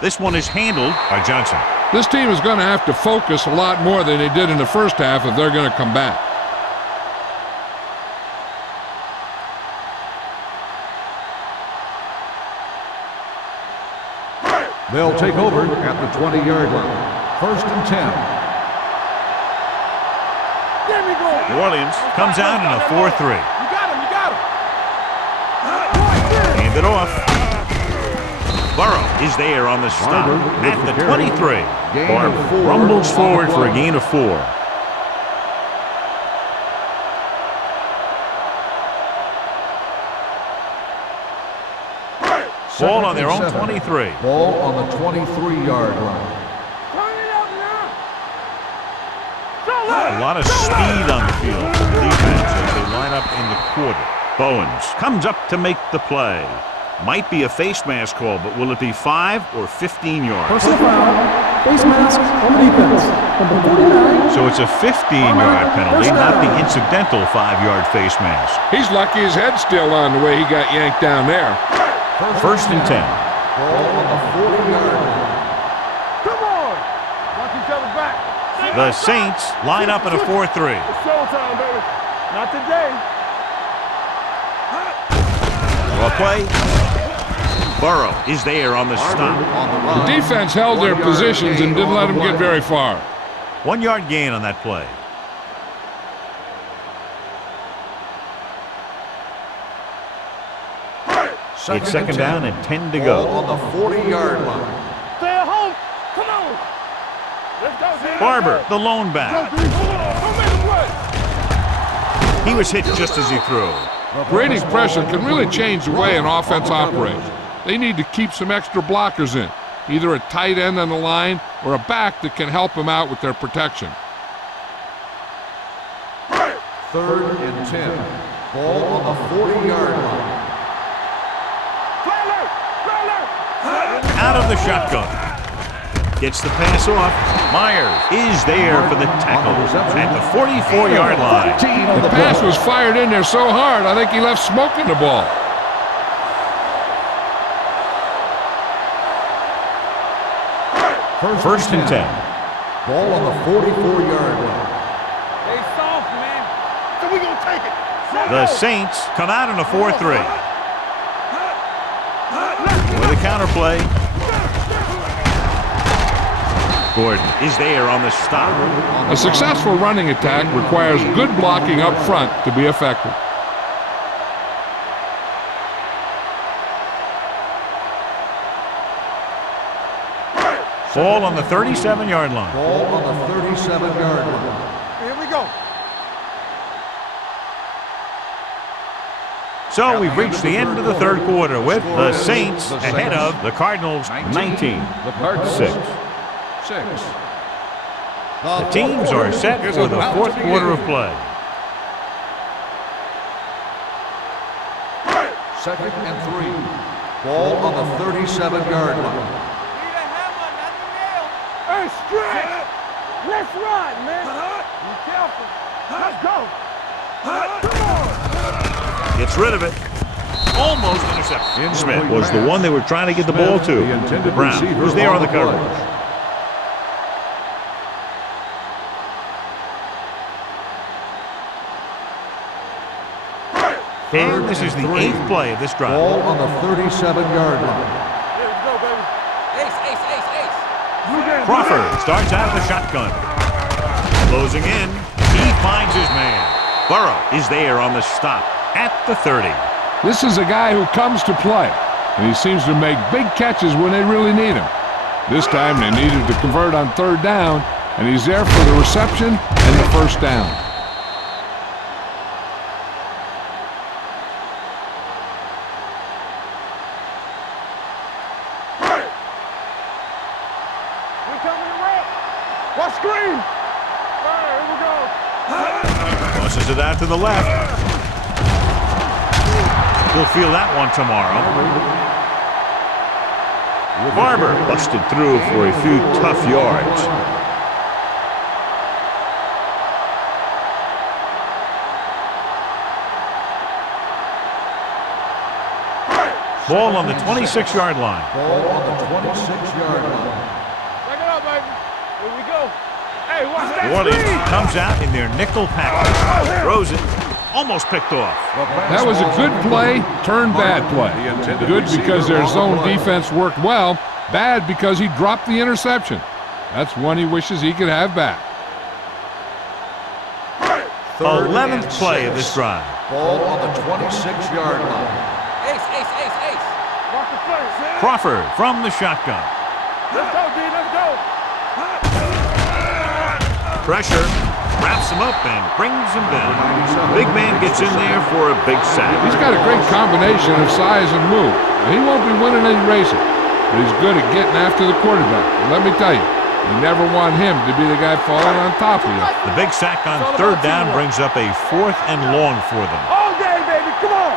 This one is handled by Johnson. This team is going to have to focus a lot more than they did in the first half if they're going to come back. They'll take over at the 20-yard line. 1st and 10. New Orleans comes out in a 4-3. You got him, you got him. Hand it off. Burrow is there on the stop at the 23. Barber rumbles forward for a gain of 4. Ball on their own 23. Ball on the 23-yard line. A lot of speed on the field for the defense as they line up in the quarter. Bowens comes up to make the play. Might be a face mask call, but will it be 5 or 15 yards? Personal foul, face mask on the defense. Number 49. So it's a 15-yard penalty, not the incidental 5-yard face mask. He's lucky his head's still on the way he got yanked down there. 1st and 10. Ball on the 40-yard line. Come on. Watch each other back. The Saints line up in a 4-3. It's showtime, baby. Not today. Well play. Burrow is there on the stop. The defense held their positions and didn't let them get very far. 1-yard gain on that play. It's second down and 10 to go. On the 40-yard line. Stay at home. Come on. Let's go, Sam. Barber, the lone back. Don't make him play. He was hit just as he threw. Grading pressure can really change the way an offense operates. They need to keep some extra blockers in, either a tight end on the line or a back that can help them out with their protection. 3rd and 10. Ball on the 40-yard line. Out of the shotgun. Gets the pass off. Myers is there for the tackle at the 44-yard line. The pass was fired in there so hard, I think he left smoke in the ball. First and 10. Ball on the 44-yard line. Hey, soft, man. So we gonna take it. The Saints come out in a 4-3. With a counterplay. Gordon is there on the stop. A successful running attack requires good blocking up front to be effective. Ball on the 37-yard line. Ball on the 37-yard line. Here we go. So we've reached the end of the third quarter with the Saints ahead of the Cardinals 19. The Cardinals 6. 6. The teams are set for the fourth quarter of play. Second and 3. Ball on the 37-yard line. Hey, stretch. Let's ride, man. Be careful. Let's go. Gets rid of it. Almost intercepted. Smith was the one they were trying to get the ball to. Brown was there on the coverage. And this is the 8th play of this drive. Ball on the 37-yard line. Here we go, baby. Crawford starts out of the shotgun. Closing in. He finds his man. Burrow is there on the stop at the 30. This is a guy who comes to play, and he seems to make big catches when they really need him. This time they needed to convert on third down, and he's there for the reception and the first down. What screen? All right, here we go. Tosses it out to the left. He'll feel that one tomorrow. Barber busted through for a few tough yards. Ball on the 26-yard line. Ball on the 26-yard line. Back it up, baby. Here we go. Hey, watch that New Orleans screen. comes out in their nickel package. Throws it. Almost picked off. That was a good play, turned bad play. Good because their zone defense worked well, bad because he dropped the interception. That's one he wishes he could have back. 11th play of this drive. Ball on the 26-yard line. Watch the play. Crawford from the shotgun. Let's go, D. Let's go. Pressure. Wraps him up and brings him down. Big man gets in there for a big sack. He's got a great combination of size and move. He won't be winning any races, but he's good at getting after the quarterback. And let me tell you, you never want him to be the guy falling on top of you. The big sack on third down brings up a 4th and long for them. All day, baby. Come on.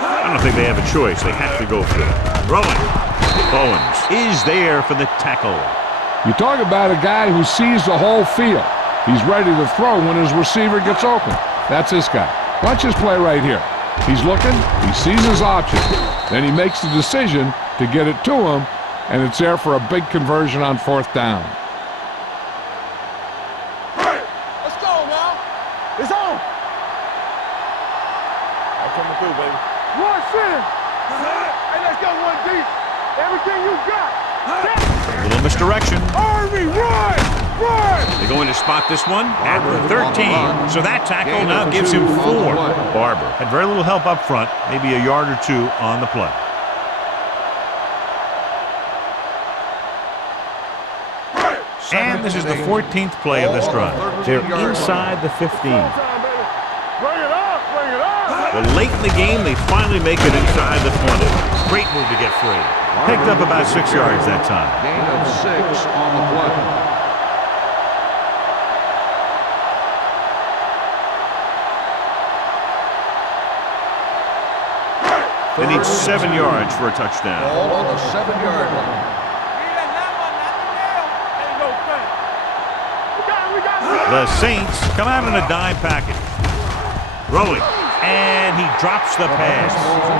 I don't think they have a choice. They have to go for it. Rolling. Bowens is there for the tackle. You talk about a guy who sees the whole field. He's ready to throw when his receiver gets open. That's this guy. Watch his play right here. He's looking, he sees his option. Then he makes the decision to get it to him, and it's there for a big conversion on fourth down. Let's go now. It's on. I'm coming through, baby. One center. Hey, let's go, 1D. Everything you got. A little misdirection. Army, run! Run! They're going to spot this one at the 13. So that tackle now gives him 4. Barber had very little help up front, maybe a yard or 2 on the play. And this is the 14th play of this drive. They're inside the 15. Bring it up, bring it up! But late in the game, they finally make it inside the 20. Great move to get free. Picked up about 6 yards that time. Gain of 6 on the play. They need 7 yards for a touchdown. Ball on the 7-yard line. The Saints come out in a dime package. Throwing. And he drops the pass.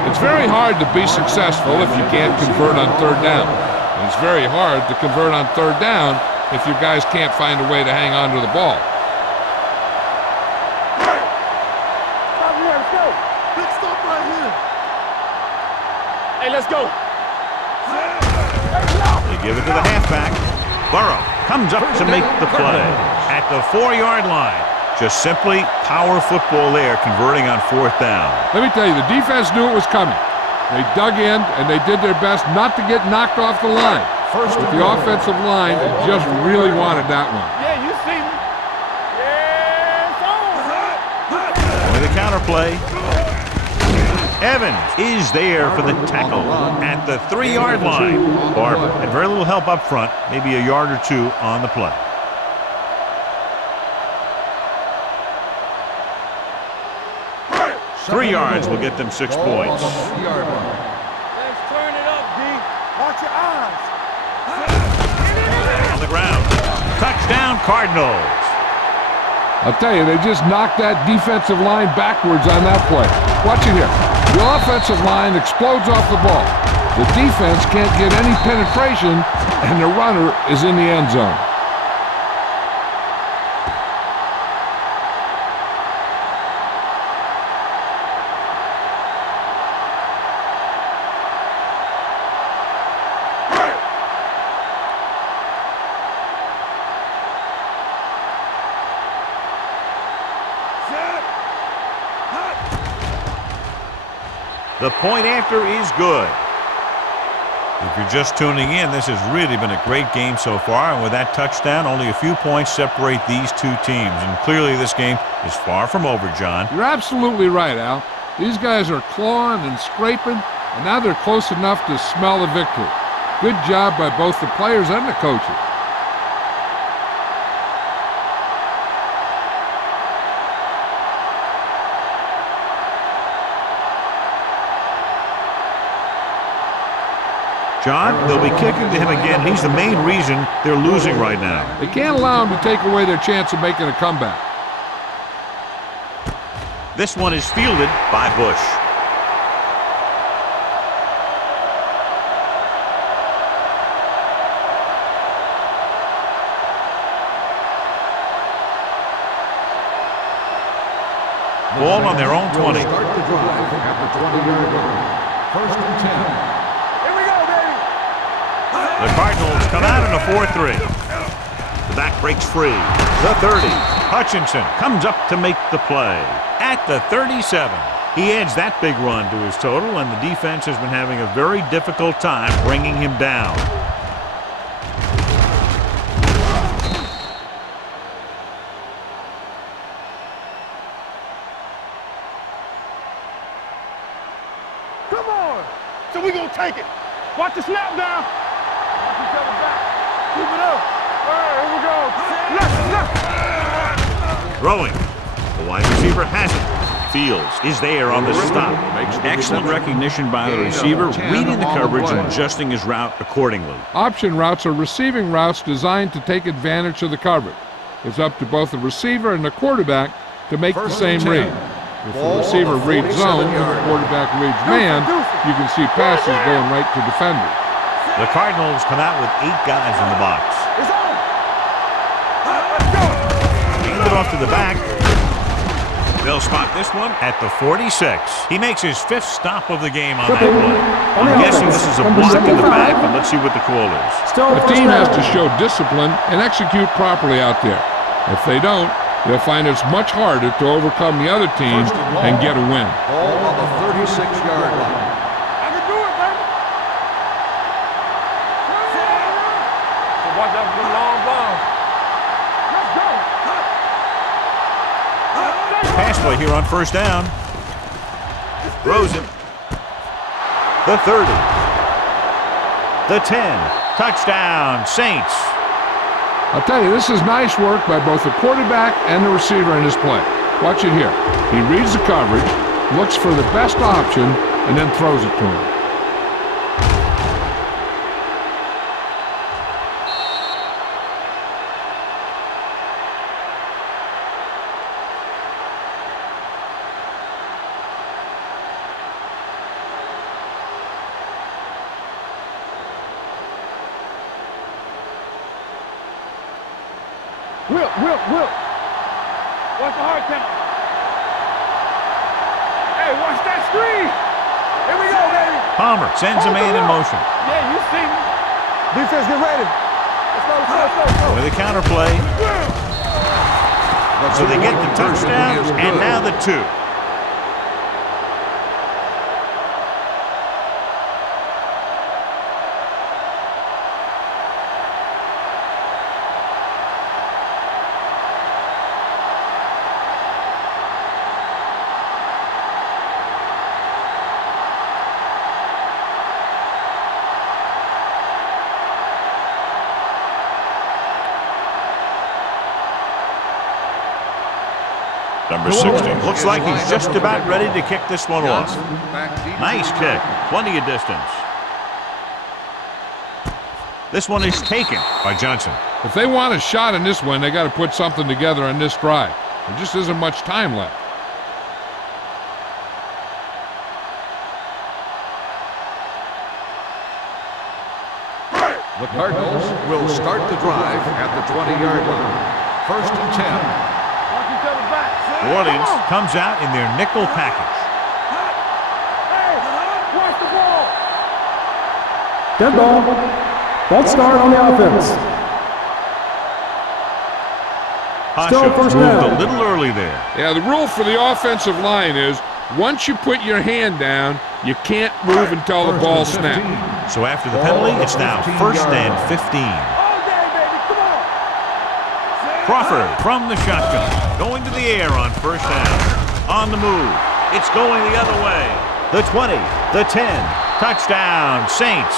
It's very hard to be successful if you can't convert on third down. And it's very hard to convert on third down if your guys can't find a way to hang on to the ball. Hey, let's go. They give it to the halfback. Burrow comes up to make the play at the 4-yard line. Just simply power football there, converting on 4th down. Let me tell you, the defense knew it was coming. They dug in, and they did their best not to get knocked off the line. But the offensive line just really wanted that one. Yeah, you see me. Yeah, it's on. Only the counter play. Evans is there for the tackle at the 3-yard line. Barber had very little help up front, maybe a yard or two on the play. Three yards will get them 6 points. Let's turn it up, D. Watch your eyes. On the ground. Touchdown, Cardinals. I'll tell you, they just knocked that defensive line backwards on that play. Watch it here. The offensive line explodes off the ball. The defense can't get any penetration, and the runner is in the end zone. The point after is good. If you're just tuning in, this has really been a great game so far, and with that touchdown, only a few points separate these two teams, and clearly this game is far from over, John. You're absolutely right, Al. These guys are clawing and scraping, and now they're close enough to smell the victory. Good job by both the players and the coaches. John, they'll be kicking to him again. He's the main reason they're losing right now. They can't allow him to take away their chance of making a comeback. This one is fielded by Bush. Ball on their own 20. Start the drive at the 20-yard line. 1st and 10. The Cardinals come out in a 4-3. The back breaks free. The 30. Hutchinson comes up to make the play at the 37. He adds that big run to his total, and the defense has been having a very difficult time bringing him down. Come on. So we're going to take it. Watch the snap down. Watch each other back. Keep it up. All right, here we go. Left. Throwing. The wide receiver has it. Fields is there on the stop. Excellent recognition by the receiver, reading the coverage and adjusting his route accordingly. Option routes are receiving routes designed to take advantage of the coverage. It's up to both the receiver and the quarterback to make the same read. If the receiver reads zone and the quarterback reads man, you can see passes going right to defenders. The Cardinals come out with 8 guys in the box. It's on. Hand it off to the back. They'll spot this one at the 46. He makes his 5th stop of the game on that play. I'm guessing this is a block in the back, but let's see what the call is. The team has to show discipline and execute properly out there. If they don't, they'll find it's much harder to overcome the other team and get a win. Ball on the 36-yard line. I can do it, baby. So watch out for the long balls. Let's go. Pass play here on 1st down. Throws it. The 30. The 10. Touchdown, Saints. I'll tell you, this is nice work by both the quarterback and the receiver in his play. Watch it here. He reads the coverage, looks for the best option, and then throws it to him. Whip. Watch the hard count. Hey, watch that screen. Here we go, baby. Palmer sends a man in motion. Yeah, you see me. Defense, get ready. Let's go, let's go. With a counterplay. So they get the touchdown, and now the 2. Number 60. Looks like he's just about ready to kick this one off. Nice kick. Plenty of distance. This one is taken by Johnson. If they want a shot in this one, they got to put something together on this drive. There just isn't much time left. The Cardinals will start the drive at the 20-yard line. First and 10. Watch each other back. New Orleans comes out in their nickel package. Hey, watch the ball. Dead ball. False start on the offense. Still Pasha first moved down. a little early there. Yeah, the rule for the offensive line is once you put your hand down, you can't move until the ball snaps. So after the penalty, it's now first and 15. All day, baby. Come on. Crawford from the shotgun. Going to the air on first down. On the move. It's going the other way. The 20, the 10. Touchdown, Saints.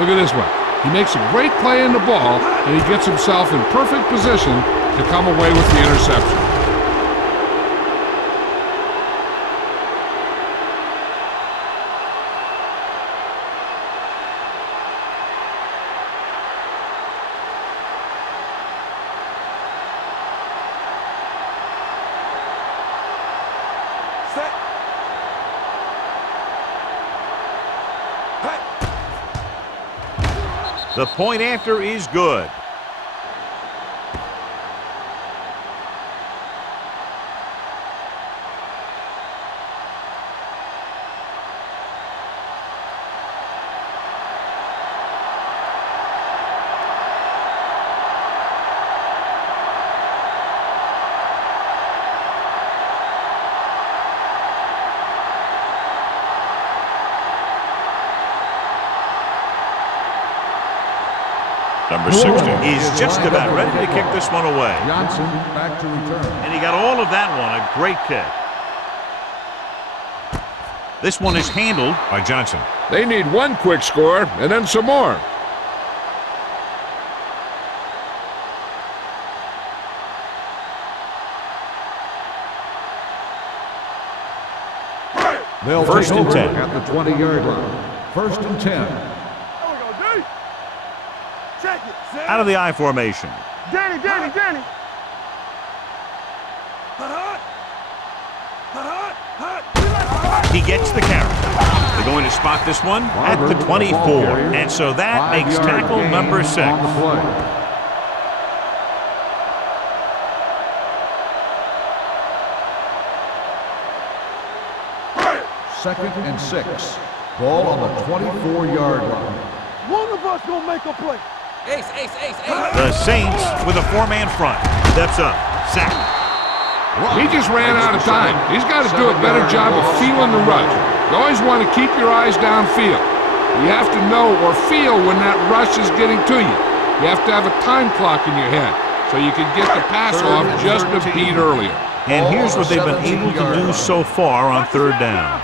Look at this one. He makes a great play in the ball, and he gets himself in perfect position to come away with the interception. Set. Hey. The point after is good. Number 60 is just about ready to kick this one away. Johnson back to return. And he got all of that one. A great kick. This one is handled by Johnson. They need one quick score and then some more. They'll First take and over 10. at the 20-yard line. First and 10. There we go, D. Check it. Set. Out of the I formation. Danny. He gets the carry. They're going to spot this one at the 24. And so that makes tackle number 6. On the play. Second and 6. Ball on the 24-yard line. One of us gonna make a play. The Saints with a 4-man front. Steps up. Sack. He just ran out of time. He's got to do a better job of feeling the rush. You always want to keep your eyes downfield. You have to know or feel when that rush is getting to you. You have to have a time clock in your head so you can get the pass off just a beat earlier. And here's what they've been able to do so far on third down.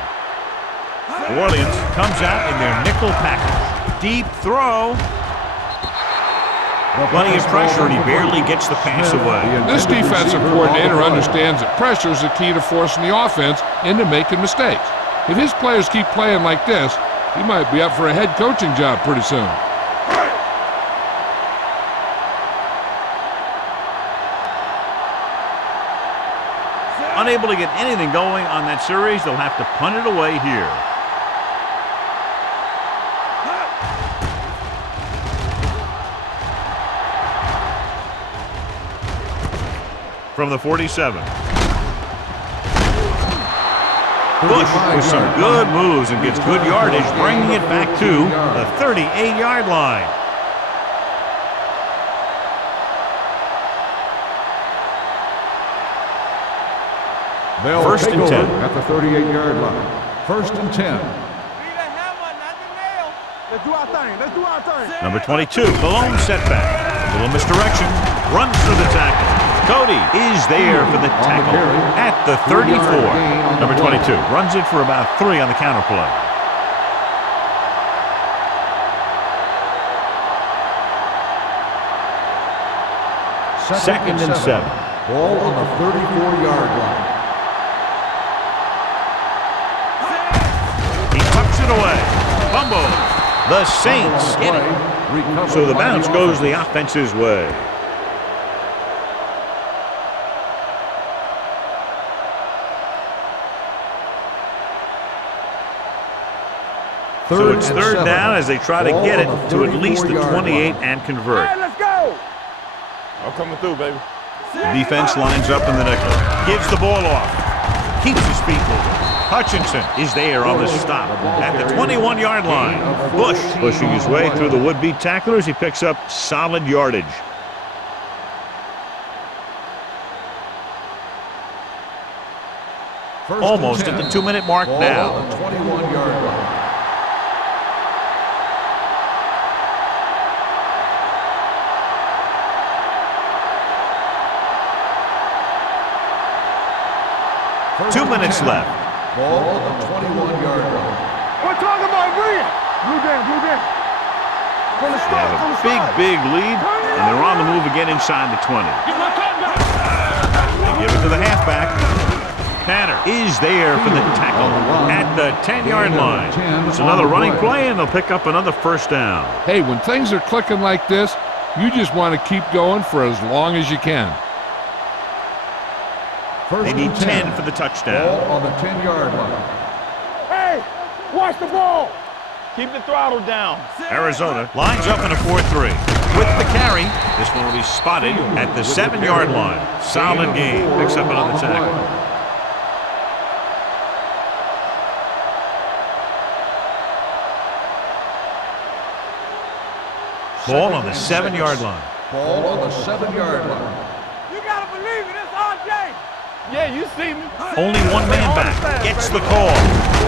New Orleans comes out in their nickel package. Deep throw. Plenty of pressure, and he barely gets the pass away. This defensive coordinator understands that pressure is the key to forcing the offense into making mistakes. If his players keep playing like this, he might be up for a head coaching job pretty soon. Unable to get anything going on that series, they'll have to punt it away here. From the 47. Bush with some good moves and gets good yardage, bringing it back to the 38-yard line. They'll First take and over 10. at the 38-yard line. First and 10. Let's do our thing. Let's do our thing. Number 22, the lone setback. A little misdirection. Runs through the tackle. Cody is there for the tackle at the 34. Number 22 runs it for about 3 on the counter play. Second and 7. Ball on the 34-yard line. He tucks it away. Fumble. The Saints get it. So the bounce goes the offense's way. So it's third down as they try to get it to at least the 28 and convert. Hey, let's go. I'm coming through, baby. The defense lines up in the nickel. Gives the ball off. Keeps his feet moving. Hutchinson is there on the stop at the 21-yard line. Bush pushing his way through the would-be tacklers. He picks up solid yardage. Almost at the 2-minute mark now. 21-yard line. Two minutes left. Ball on the 21-yard line. We're talking about Green. Blue down, blue down. From the They start, have from a the start. big lead, and they're on the move again inside the 20. They give it to the halfback. Tanner is there for the tackle at the 10-yard line. It's another running play, and they'll pick up another first down. Hey, when things are clicking like this, you just want to keep going for as long as you can. They need 10 for the touchdown. Ball on the 10-yard line. Hey, watch the ball. Keep the throttle down. Arizona lines up in a 4-3. With the carry, this one will be spotted at the 7-yard line. Solid game. Picks up another tackle. Ball on the 7-yard line. Ball on the 7-yard line. You gotta believe it. It's RJ. Yeah, you see me. Only one man back. Gets the call.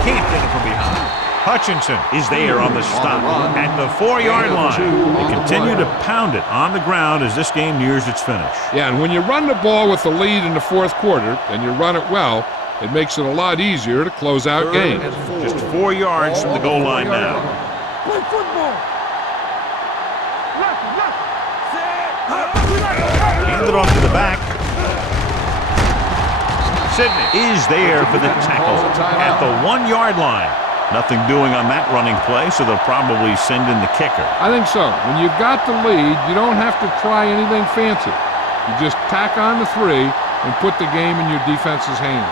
Can't get it from behind. Hutchinson is there on the stop at the 4-yard line. They continue to pound it on the ground as this game nears its finish. Yeah, and when you run the ball with the lead in the fourth quarter and you run it well, it makes it a lot easier to close out games. Just 4 yards from the goal line now. Play football. Handed off to the back. Sidney is there for the tackle at the 1-yard line. Nothing doing on that running play, so they'll probably send in the kicker. I think so. When you've got the lead, you don't have to try anything fancy. You just tack on the 3 and put the game in your defense's hands.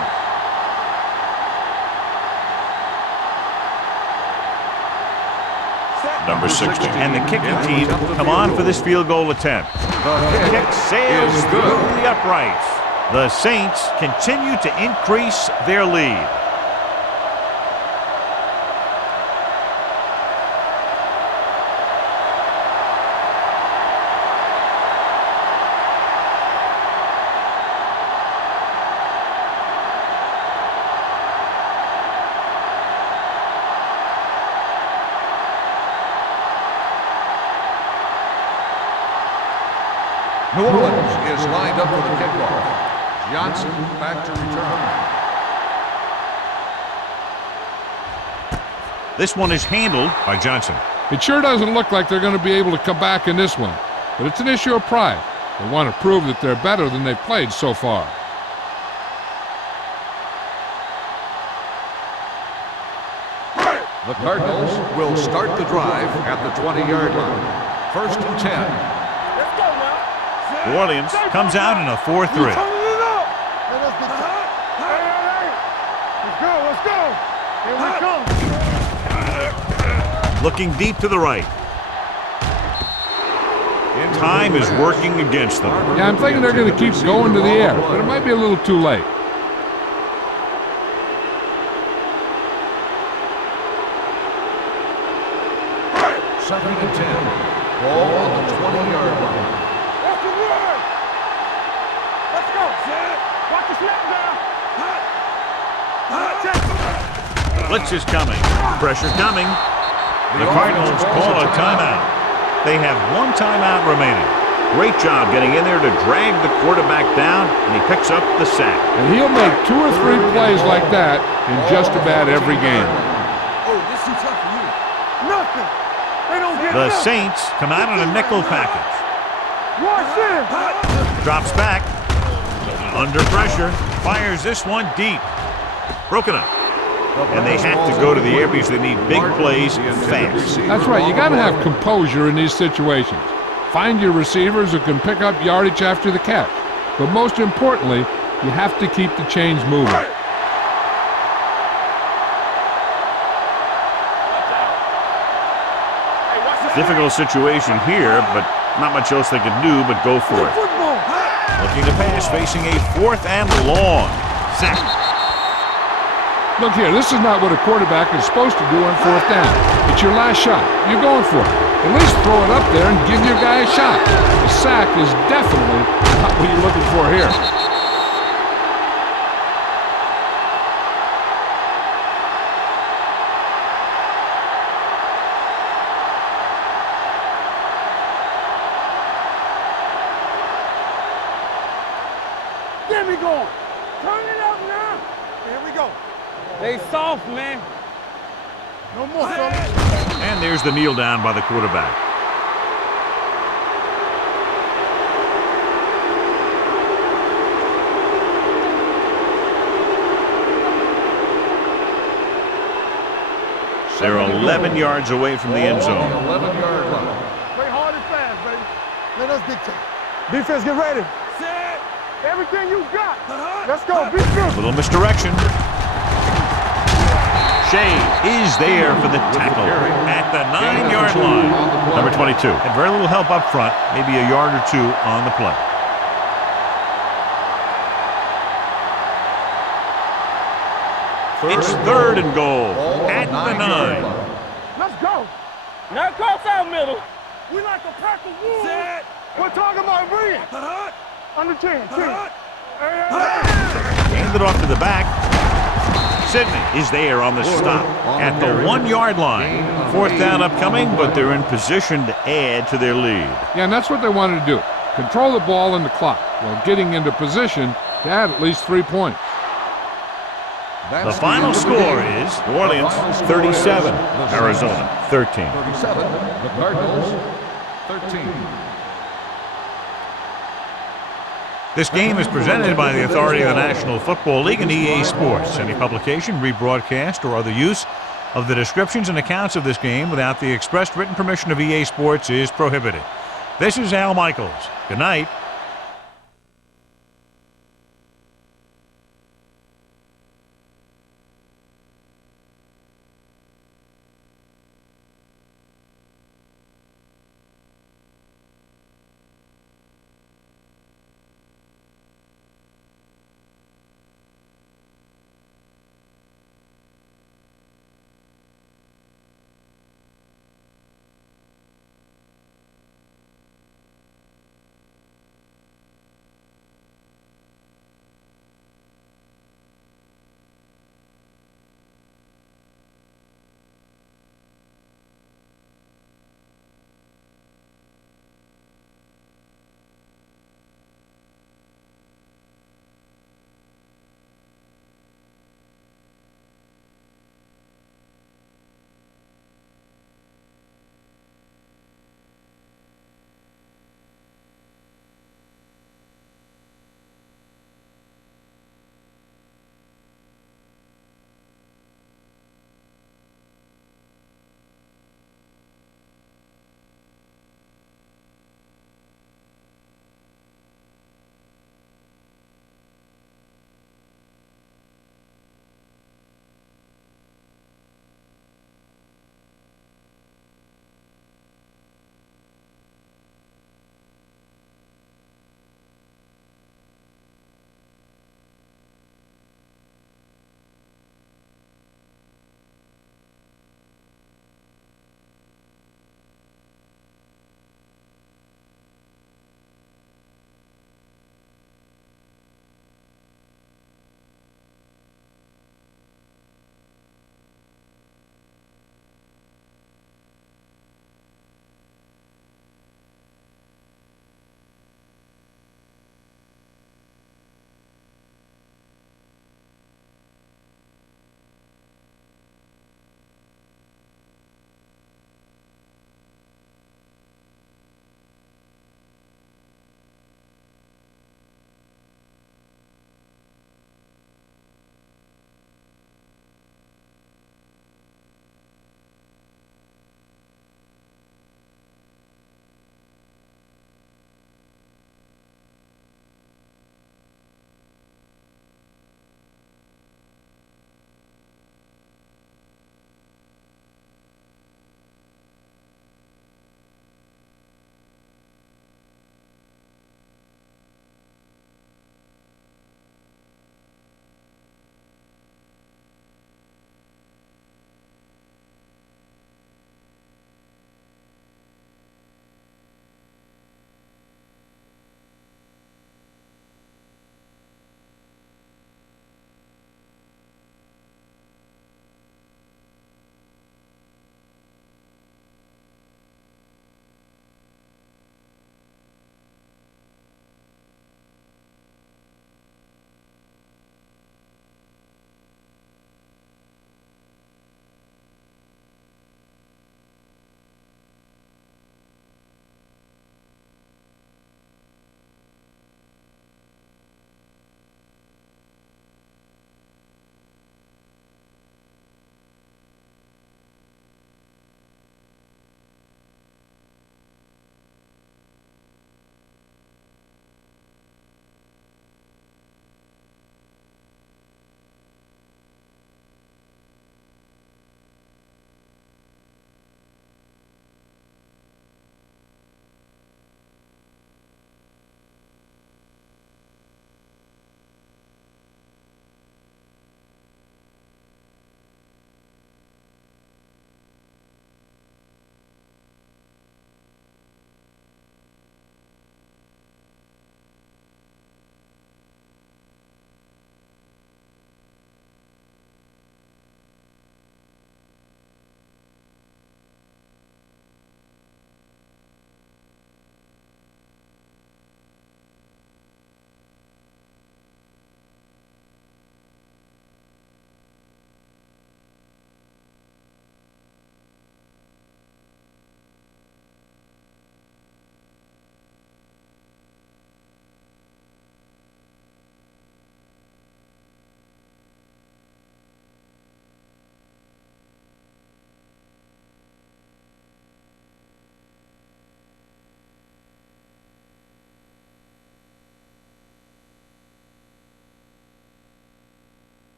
Number 16. And the kicking team come on for this field goal attempt. The kick sails through the uprights. The Saints continue to increase their lead. New Orleans is lined up for the kickoff. Johnson back to return. This one is handled by Johnson. It sure doesn't look like they're going to be able to come back in this one, but it's an issue of pride. They want to prove that they're better than they've played so far. The Cardinals will start the drive at the 20-yard line. First and 10. Let's go now. New Orleans comes out in a 4-3. Turn it up. Hey. Let's go. Here we come. Looking deep to the right. Time is working against them. Yeah, I'm thinking they're going to keep going to the air, but it might be a little too late. Watch the snap down. Blitz is coming. Pressure coming. The Cardinals call a timeout. They have one timeout remaining. Great job getting in there to drag the quarterback down, and he picks up the sack. And he'll make 2 or 3 plays like that in just about every game. Oh, this is tough for you. Nothing. They don't get The nothing. Saints come out in a nickel package. Watch this. Drops back. Under pressure. Fires this one deep. Broken up. And they have to go to the air because they need big plays fast. That's right. You got to have composure in these situations. Find your receivers who can pick up yardage after the catch. But most importantly, you have to keep the chains moving. Difficult situation here, but not much else they can do but go for it. Looking to pass, facing a 4th and long. Sack. Look here, this is not what a quarterback is supposed to do on 4th down. It's your last shot. You're going for it. At least throw it up there and give your guy a shot. A sack is definitely not what you're looking for here. Get me going. Turn it up now. Here we go. They soft, man. No more, son. And there's the kneel down by the quarterback. They're 11 yards away from the end zone. 11-yard line. Play hard and fast, baby. Let us dictate. Defense, get ready. Set. Everything you got. Let's go. Be good. Little misdirection. Shea is there for the tackle at the 9-yard line. Number 22. Had very little help up front, maybe a yard or 2 on the play. It's 3rd and goal at the 9. Let's go. Now cross out middle. We like a pack of wolves. Set. We're talking about bringing. Under 10. Hand it off to the back. Sidney is there on the stop at the 1-yard line. 4th down upcoming, but they're in position to add to their lead. Yeah, and that's what they wanted to do. Control the ball and the clock while getting into position to add at least 3 points. The final score is New Orleans 37, Arizona 13. 37, the Cardinals 13. This game is presented by the authority of the National Football League and EA Sports. Any publication, rebroadcast, or other use of the descriptions and accounts of this game without the expressed written permission of EA Sports is prohibited. This is Al Michaels. Good night.